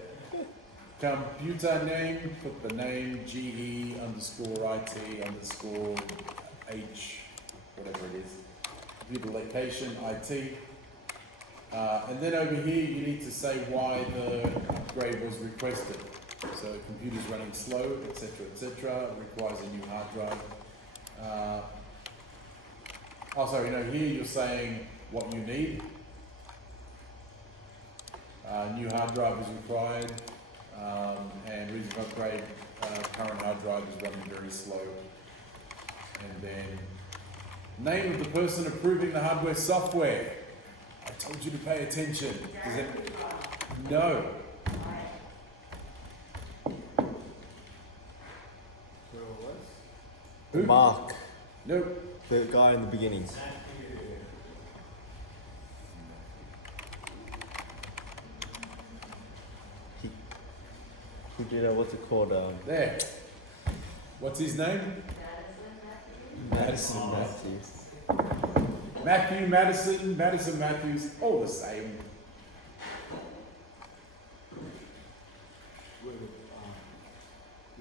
Computer name, put the name, GE underscore IT underscore H, whatever it is. Computer location, IT. And then over here, you need to say why the upgrade was requested. So the computer's running slow, etc., requires a new hard drive. Also, here you're saying what you need. New hard drive is required. And reason for upgrade, current hard drive is running very slow. And then name of the person approving the hardware software. I told you to pay attention. Does it? No. Who? Mark, Nope. the guy in the beginning. He did what's it called? There. What's his name? Madison Matthews. Matthew Madison, Madison Matthews, all the same.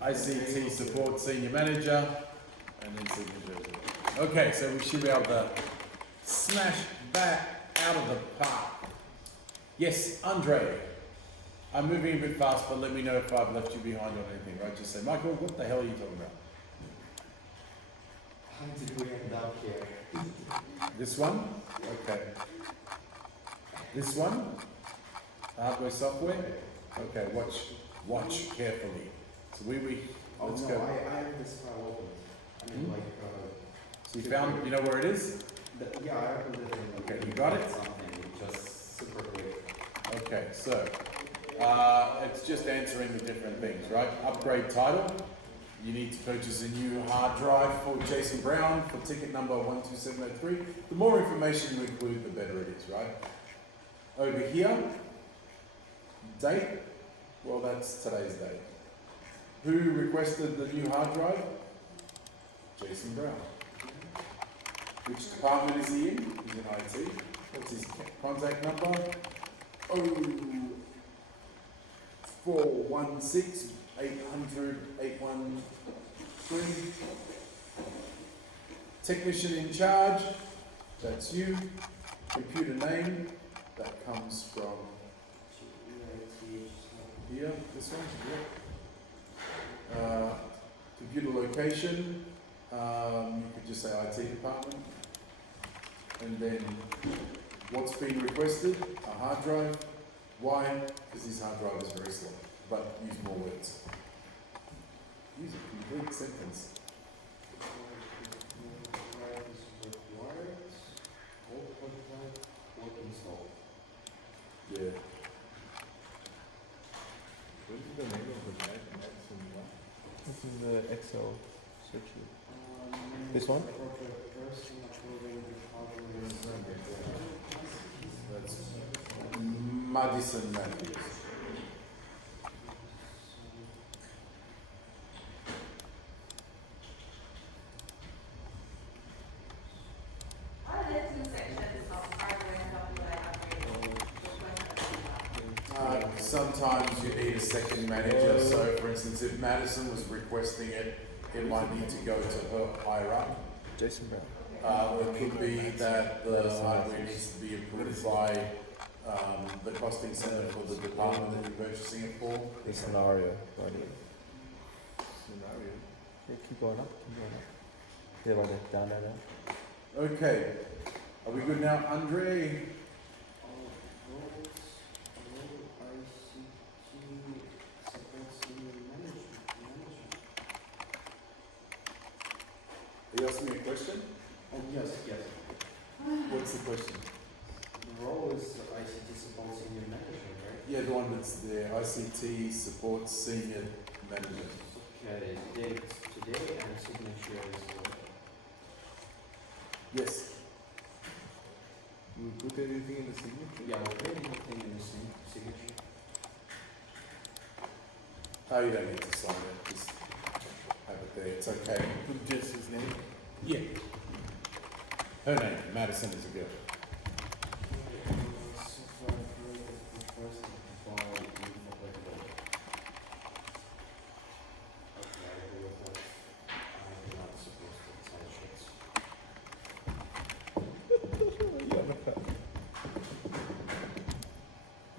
ICT support senior manager, and then signature. Okay, so we should be able to smash that out of the park. Yes, Andre. I'm moving a bit fast, but let me know if I've left you behind on anything, right? Just say, Michael, what the hell are you talking about? How did we end up here? This one? Okay. This one? Hardware, software? Okay, watch carefully. So let's go. I have this file open. I mean, So you found, you know where it is? yeah, I opened it in. Okay, you got it? Something, just super quick. Okay, so It's just answering the different things, right? Upgrade title. You need to purchase a new hard drive for Jason Brown for ticket number 12703. The more information you include, the better it is, right? Over here, date. Well, that's today's date. Who requested the new hard drive? Jason Brown. Which department is he in? He's in IT. What's his contact number? 0416 800 813. Technician in charge, that's you. Computer name, that comes from here, this one. Yeah. Computer location, you could just say IT department. And then what's been requested? A hard drive. Why? Because this hard drive is very slow, but use more words. Use a complete sentence. Yeah. What is the name of the guy? It's in the Excel spreadsheet. This one? That's Madison Matthews. Are there two sections of hardware and software upgrade? Sometimes you need a second manager. So, for instance, if Madison was requesting it, it might need to go to her higher up. Jason Brown. It could be that the hardware needs to be approved by the costing center for the department that you're purchasing it for. The scenario, right here. Scenario. Yeah, keep going up, keep going up. Yeah, right there, down there, down. Okay. Are we good now, Andre? Are you asking me a question? Yes, yes. What's the question? The role is ICT support senior manager, right? Yeah, the one that's there. ICT support senior manager. Okay, date today and signature is. Yes. You put everything in the signature? Yeah, we're putting everything in the same signature. Oh, you don't need to sign it. Just have it there. It's okay. Put just his name. Yeah. Her name, Madison, is a girl.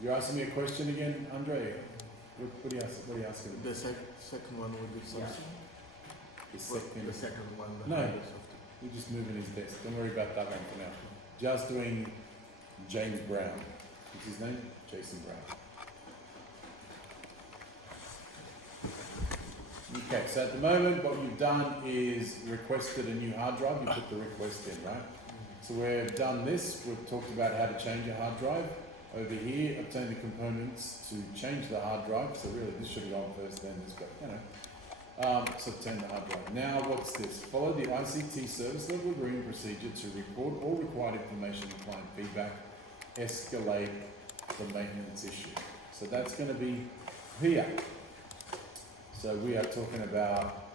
You're asking me a question again, Andre? What are you asking? The second one will be something. The second. The second one. No. the software. We're just moving his desk. Don't worry about that one for now. Just doing James Brown. What's his name? Jason Brown. Okay, so at the moment what you've done is requested a new hard drive. You put the request in, right? So we've done this. We've talked about how to change a hard drive. Over here, obtain the components to change the hard drive. So really this should have gone first, then this, but you know. So obtain the hard drive. Now what's this? Follow the ICT service level agreement procedure to record all required information and client feedback. Escalate the maintenance issue. So that's going to be here. So we are talking about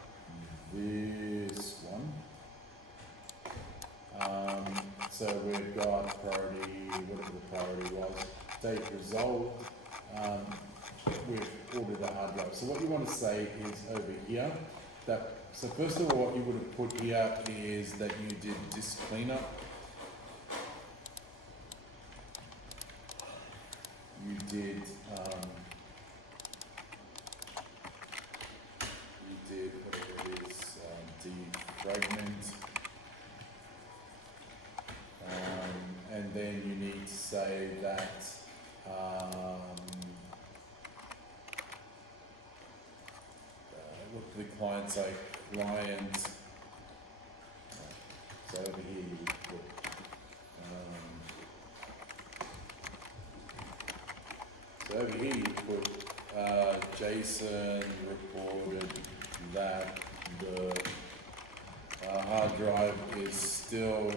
this one. So we've got priority, whatever the priority was, date resolved. We've ordered the hard drive. So what you want to say is over here, that, so first of all what you would have put here is that you did disk cleanup. You did, whatever it is, defragment. And then you need to say that what do the client say? Client. So over here you put. So So over here you put Jason reported that the hard drive is still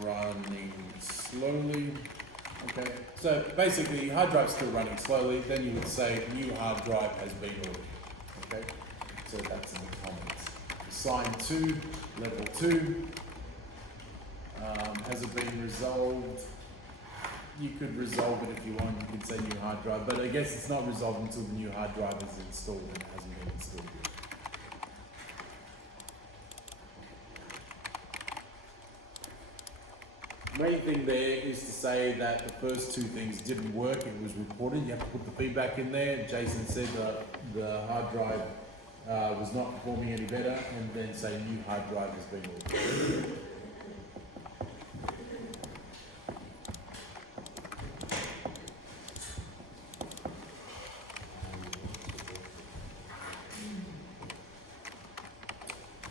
running slowly. Okay, so basically hard drive's still running slowly, then you would say new hard drive has been ordered. Okay, so that's in the comments. Assign 2, level 2. Has it been resolved? You could resolve it if you want, you could say new hard drive, but I guess it's not resolved until the new hard drive is installed and it hasn't been installed yet. Main thing there is to say that the first two things didn't work, it was reported, you have to put the feedback in there. Jason said that the hard drive was not performing any better, and then say new hard drive has been ordered.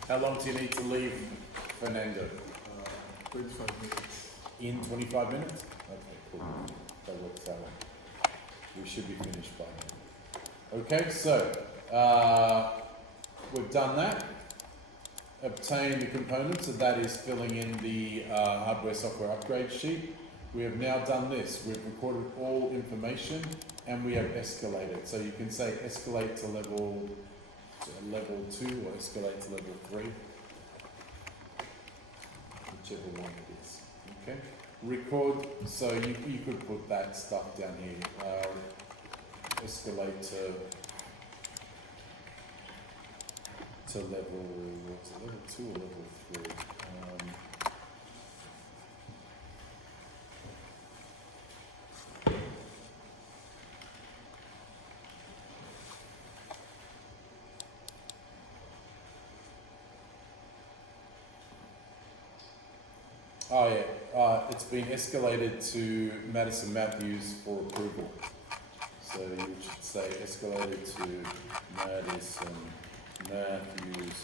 How long do you need to leave, Fernando? 25 minutes. In 25 minutes? Okay, cool. That works out. We should be finished by then. Okay, so we've done that. Obtain the components, so that is filling in the hardware software upgrade sheet. We have now done this. We've recorded all information and we have escalated. So you can say escalate to level 2 or escalate to level 3. Whichever one it is. Okay. Record, so you could put that stuff down here. Escalate to level, what's it, level 2 or level 3? Oh yeah, it's been escalated to Madison Matthews for approval. So you should say escalated to Madison Matthews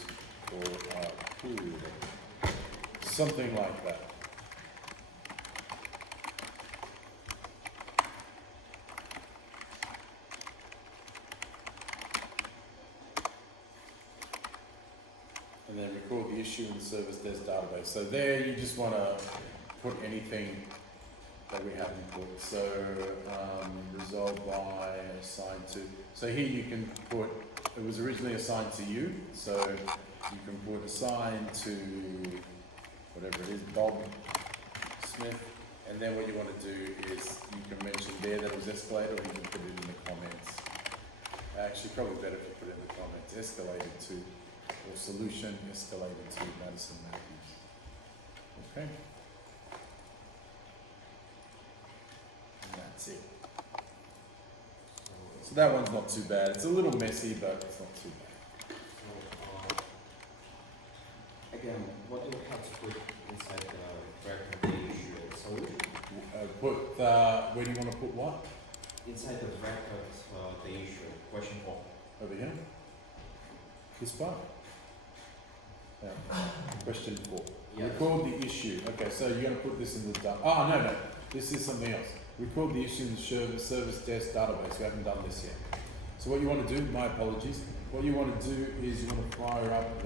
for approval. Something like that. And then record the issue in the service desk database. So there you just want to put anything that we haven't put. So resolved by, assigned to. So here you can put, it was originally assigned to you. So you can put assigned to whatever it is, Bob Smith. And then what you want to do is you can mention there that it was escalated, or you can put it in the comments. Actually, probably better if you put it in the comments. Escalated to. Or solution escalated to Madison Matthews. Okay. And that's it. So that one's not too bad. It's a little messy, but it's not too bad. So, again, what do we have to put inside the record the issue solution? Where do you want to put what? Inside the record the issue, question 4. Over here? This part? Yeah. Question 4. Yes. Record the issue. Okay, so you're going to put this in the no. This is something else. Record the issue in the service desk database. We haven't done this yet. So what you want to do, my apologies, what you want to do is you want to fire up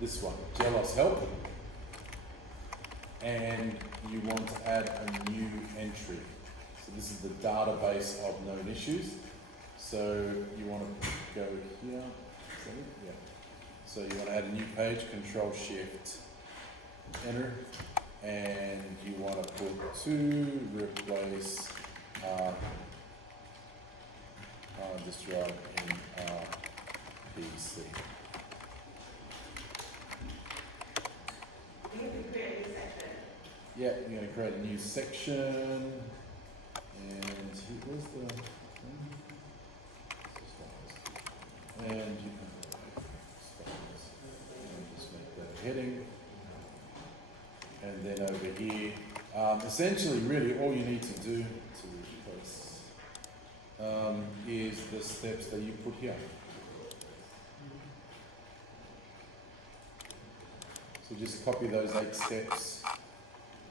this one, Jealous Help, and you want to add a new entry. So this is the database of known issues. So you want to go here. Is that it? Yeah. So you want to add a new page, Control Shift Enter, and you want to put to replace this drive in PC. You have to create a new section. Yeah, you're going to create a new section, and where's the thing? And you can just make that a heading. And then over here, essentially, really, all you need to do to replace is the steps that you put here. So just copy those 8 steps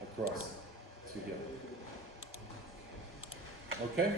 across to here. Okay?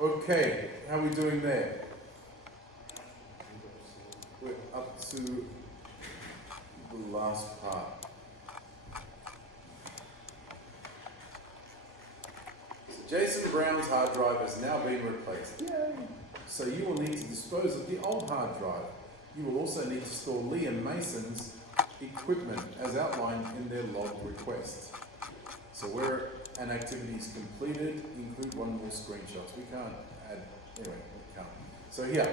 Okay, how are we doing there? We're up to the last part. So Jason Brown's hard drive has now been replaced. Yay! So you will need to dispose of the old hard drive. You will also need to store Liam Mason's equipment as outlined in their log request. So where an activity is completed, include one more screenshots. We can't add, anyway, we can't. So here,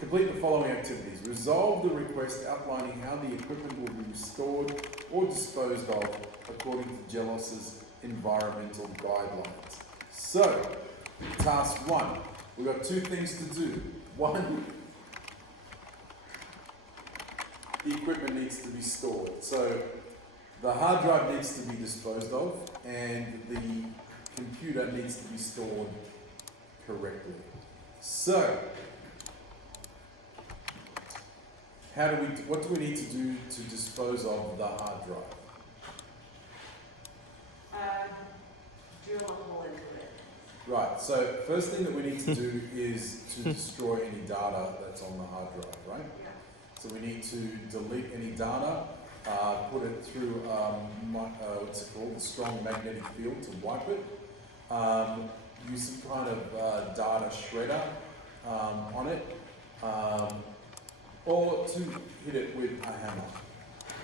complete the following activities. Resolve the request outlining how the equipment will be restored or disposed of according to GELOS's environmental guidelines. So, task one, we've got two things to do. One, the equipment needs to be stored. So, the hard drive needs to be disposed of and the computer needs to be stored correctly. So, what do we need to do to dispose of the hard drive? Drill a hole into it. Right, so first thing that we need to do is to destroy any data that's on the hard drive, right? Yeah. So we need to delete any data, put it through, what's it called, a strong magnetic field to wipe it, use some kind of data shredder on it, or to hit it with a hammer.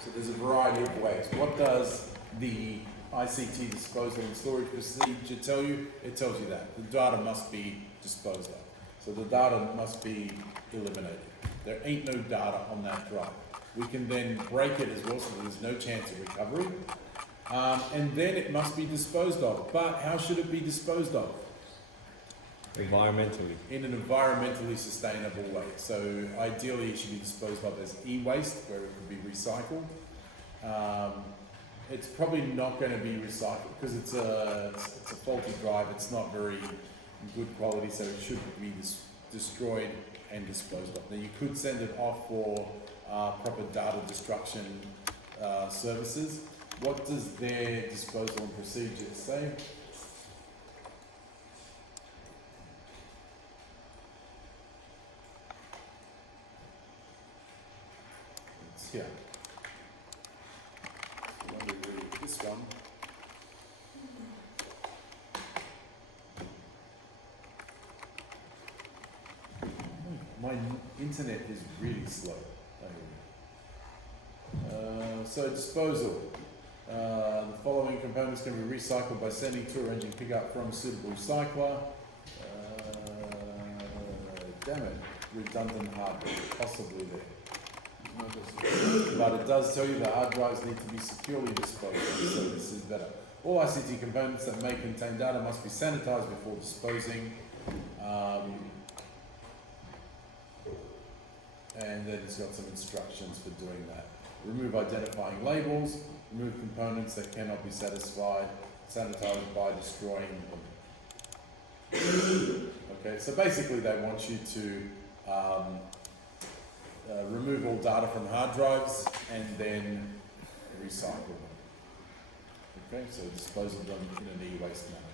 So there's a variety of ways. What does the ICT disposal and storage procedure tell you? It tells you that the data must be disposed of. So the data must be eliminated. There ain't no data on that drive. We can then break it as well, so there's no chance of recovery. And then it must be disposed of. But how should it be disposed of? Environmentally. In an environmentally sustainable way. So ideally it should be disposed of as e-waste, where it could be recycled. It's probably not going to be recycled because it's a faulty drive. It's not very good quality, so it should be destroyed and disposed of. Now you could send it off for proper data destruction services. What does their disposal and procedure say? It's here. So let me read this one. My internet is really slow. So disposal. The following components can be recycled by sending to or engine pickup from a suitable recycler. Damn it, redundant hardware, possibly there. No, that's- but it does tell you that hard drives need to be securely disposed of, so this is better. All ICT components that may contain data must be sanitized before disposing. And then it's got some instructions for doing that. Remove identifying labels, remove components that cannot be sanitized by destroying them. Okay, so basically they want you to remove all data from hard drives and then recycle them. Okay, so dispose of them in an e-waste manner.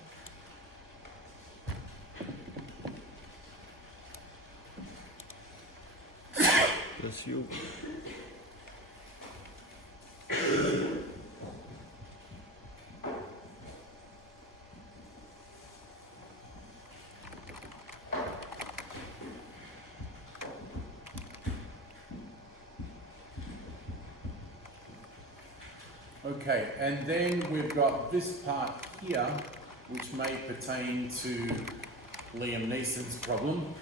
Bless you. Okay, and then we've got this part here, which may pertain to Liam Neeson's problem,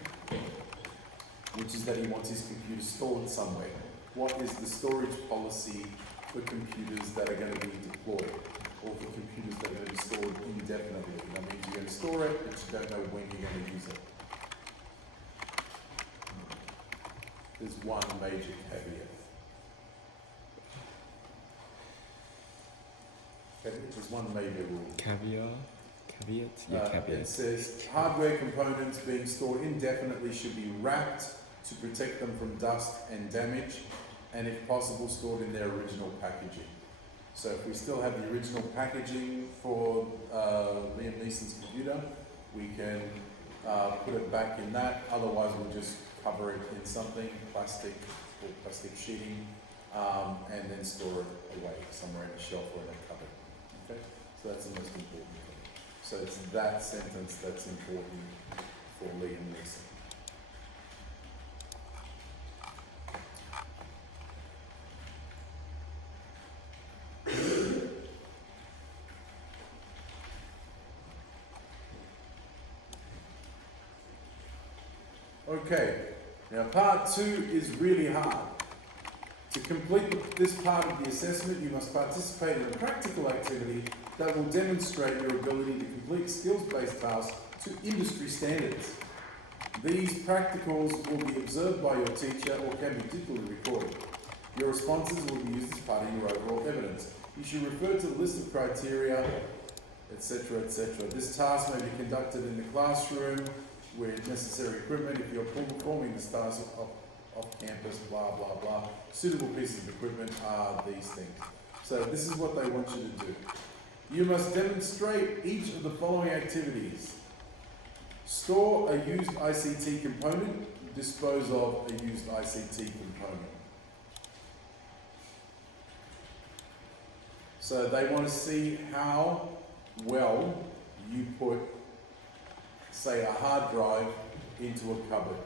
which is that he wants his computer stored somewhere. What is the storage policy for computers that are going to be deployed, or for computers that are going to be stored indefinitely? That means you're going to store it, but you don't know when you're going to use it. There's one major caveat. There's one major rule. Caviar? Caveat? Yeah, caveat. It says hardware components being stored indefinitely should be wrapped to protect them from dust and damage, and if possible stored in their original packaging. So if we still have the original packaging for Liam Neeson's computer, we can put it back in that. Otherwise we'll just cover it in something, plastic or plastic sheeting, and then store it away somewhere in a shelf or in a cupboard. Okay, so that's the most important thing. So it's that sentence that's important for Liam Neeson. Okay, now part 2 is really hard. To complete this part of the assessment, you must participate in a practical activity that will demonstrate your ability to complete skills-based tasks to industry standards. These practicals will be observed by your teacher or can be digitally recorded. Your responses will be used as part of your overall evidence. You should refer to the list of criteria, etc., etc. This task may be conducted in the classroom with necessary equipment if you're performing this task off campus, blah, blah, blah. Suitable pieces of equipment are these things. So this is what they want you to do. You must demonstrate each of the following activities. Store a used ICT component, dispose of a used ICT component. So they want to see how well you put, say, a hard drive into a cupboard,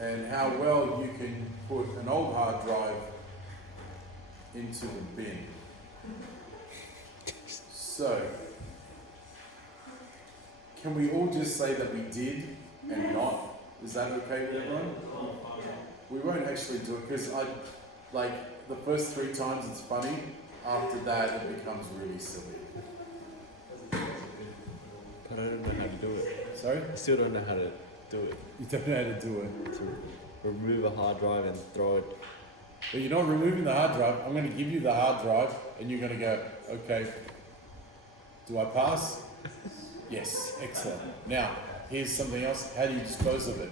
and how well you can put an old hard drive into the bin. So, can we all just say that we did and not? Is that okay with everyone? We won't actually do it because the first 3 times it's funny, after that it becomes really silly. But I don't know how to do it. Sorry? I still don't know how to do it. You don't know how to do it. To remove a hard drive and throw it. But you're not removing the hard drive. I'm going to give you the hard drive and you're going to go, okay, do I pass? Yes, excellent. Now, here's something else. How do you dispose of it?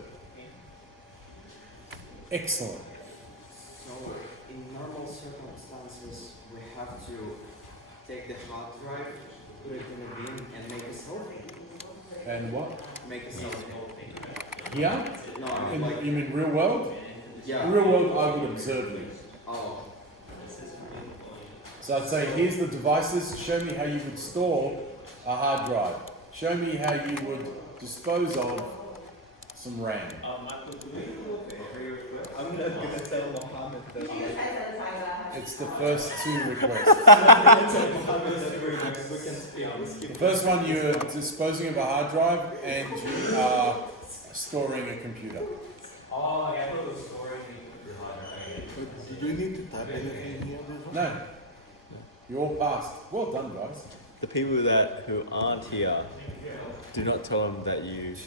Excellent. So, in normal circumstances, we have to take the hard drive, put it in a bin, and make a selfie. And what? Make a selfie. Here? No, I mean like, You mean real world? yeah. In real world, I would observe you. Oh, So I'd say, here's the devices. Show me how you would store a hard drive. Show me how you would dispose of some RAM. I'm not gonna tell Mohammed that. Can you just set a timer? It's the first 2 requests. The first one, you're disposing of a hard drive and you are storing a computer. Oh, yeah, I thought it was scoring the harder. But do you need to type anything here? No. You all passed. Well done, guys. The people who aren't here, do not tell them that we've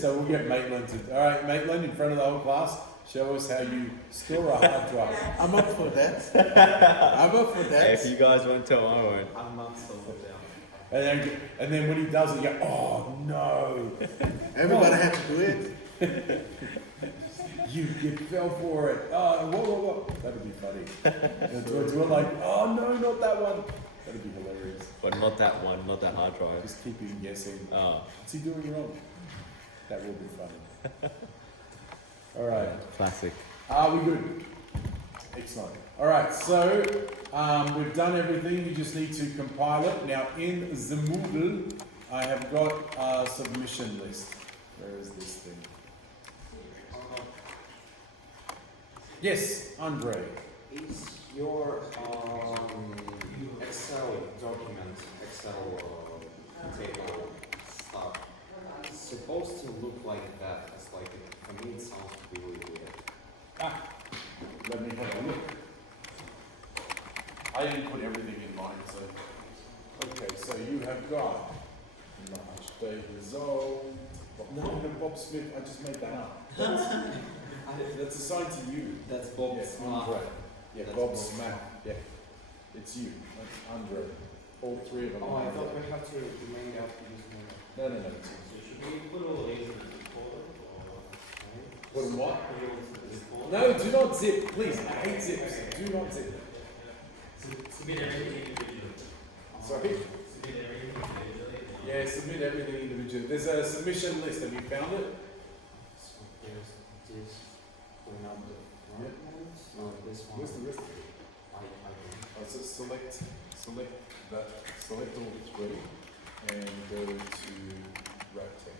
So we'll get Maitland to. All right, Maitland, in front of the whole class, show us how you store a hard drive. I'm up for that. I'm up for that. If you guys won't tell, I won't. I'm not so down. And then when he does it, you go, oh no. Everybody had to do it. You fell for it. Oh, whoa. That'd be funny. And we're like, oh no, not that one. That'd be hilarious. But not that one, not that hard drive. Just keep him guessing. Oh, What's he doing wrong? That will be funny. All right. classic. Are we good? Excellent. All right, so we've done everything. You just need to compile it. Now in the Moodle, I have got a submission list. Where is this thing? Yes, Andre. Is your Excel document, Excel table stuff supposed to look like that? It's like, for me it sounds really weird. Let me have a look. I didn't put everything in mine, so. Okay, so you have got March day result. No, Bob Smith, I just made that up. That's assigned to you. That's Bob Yes, Smith. Andre. Yeah, That's Bob Bob Smith. Yeah, it's you. That's Andre. All three of them. Oh, are I Andre. thought we have to make up using No, it's you. So should we put all these in the folder or? Put them what? Put it all into this folder? No, do not zip, please. I hate zips. Do not zip. Submit everything individually. Sorry? Submit everything individually. Yeah, submit everything individually. There's a submission list. Have you found it? So there's this going out the front ones. No, this one. Where's the rest of it? I don't. So select that, select all three, and go to wrap text.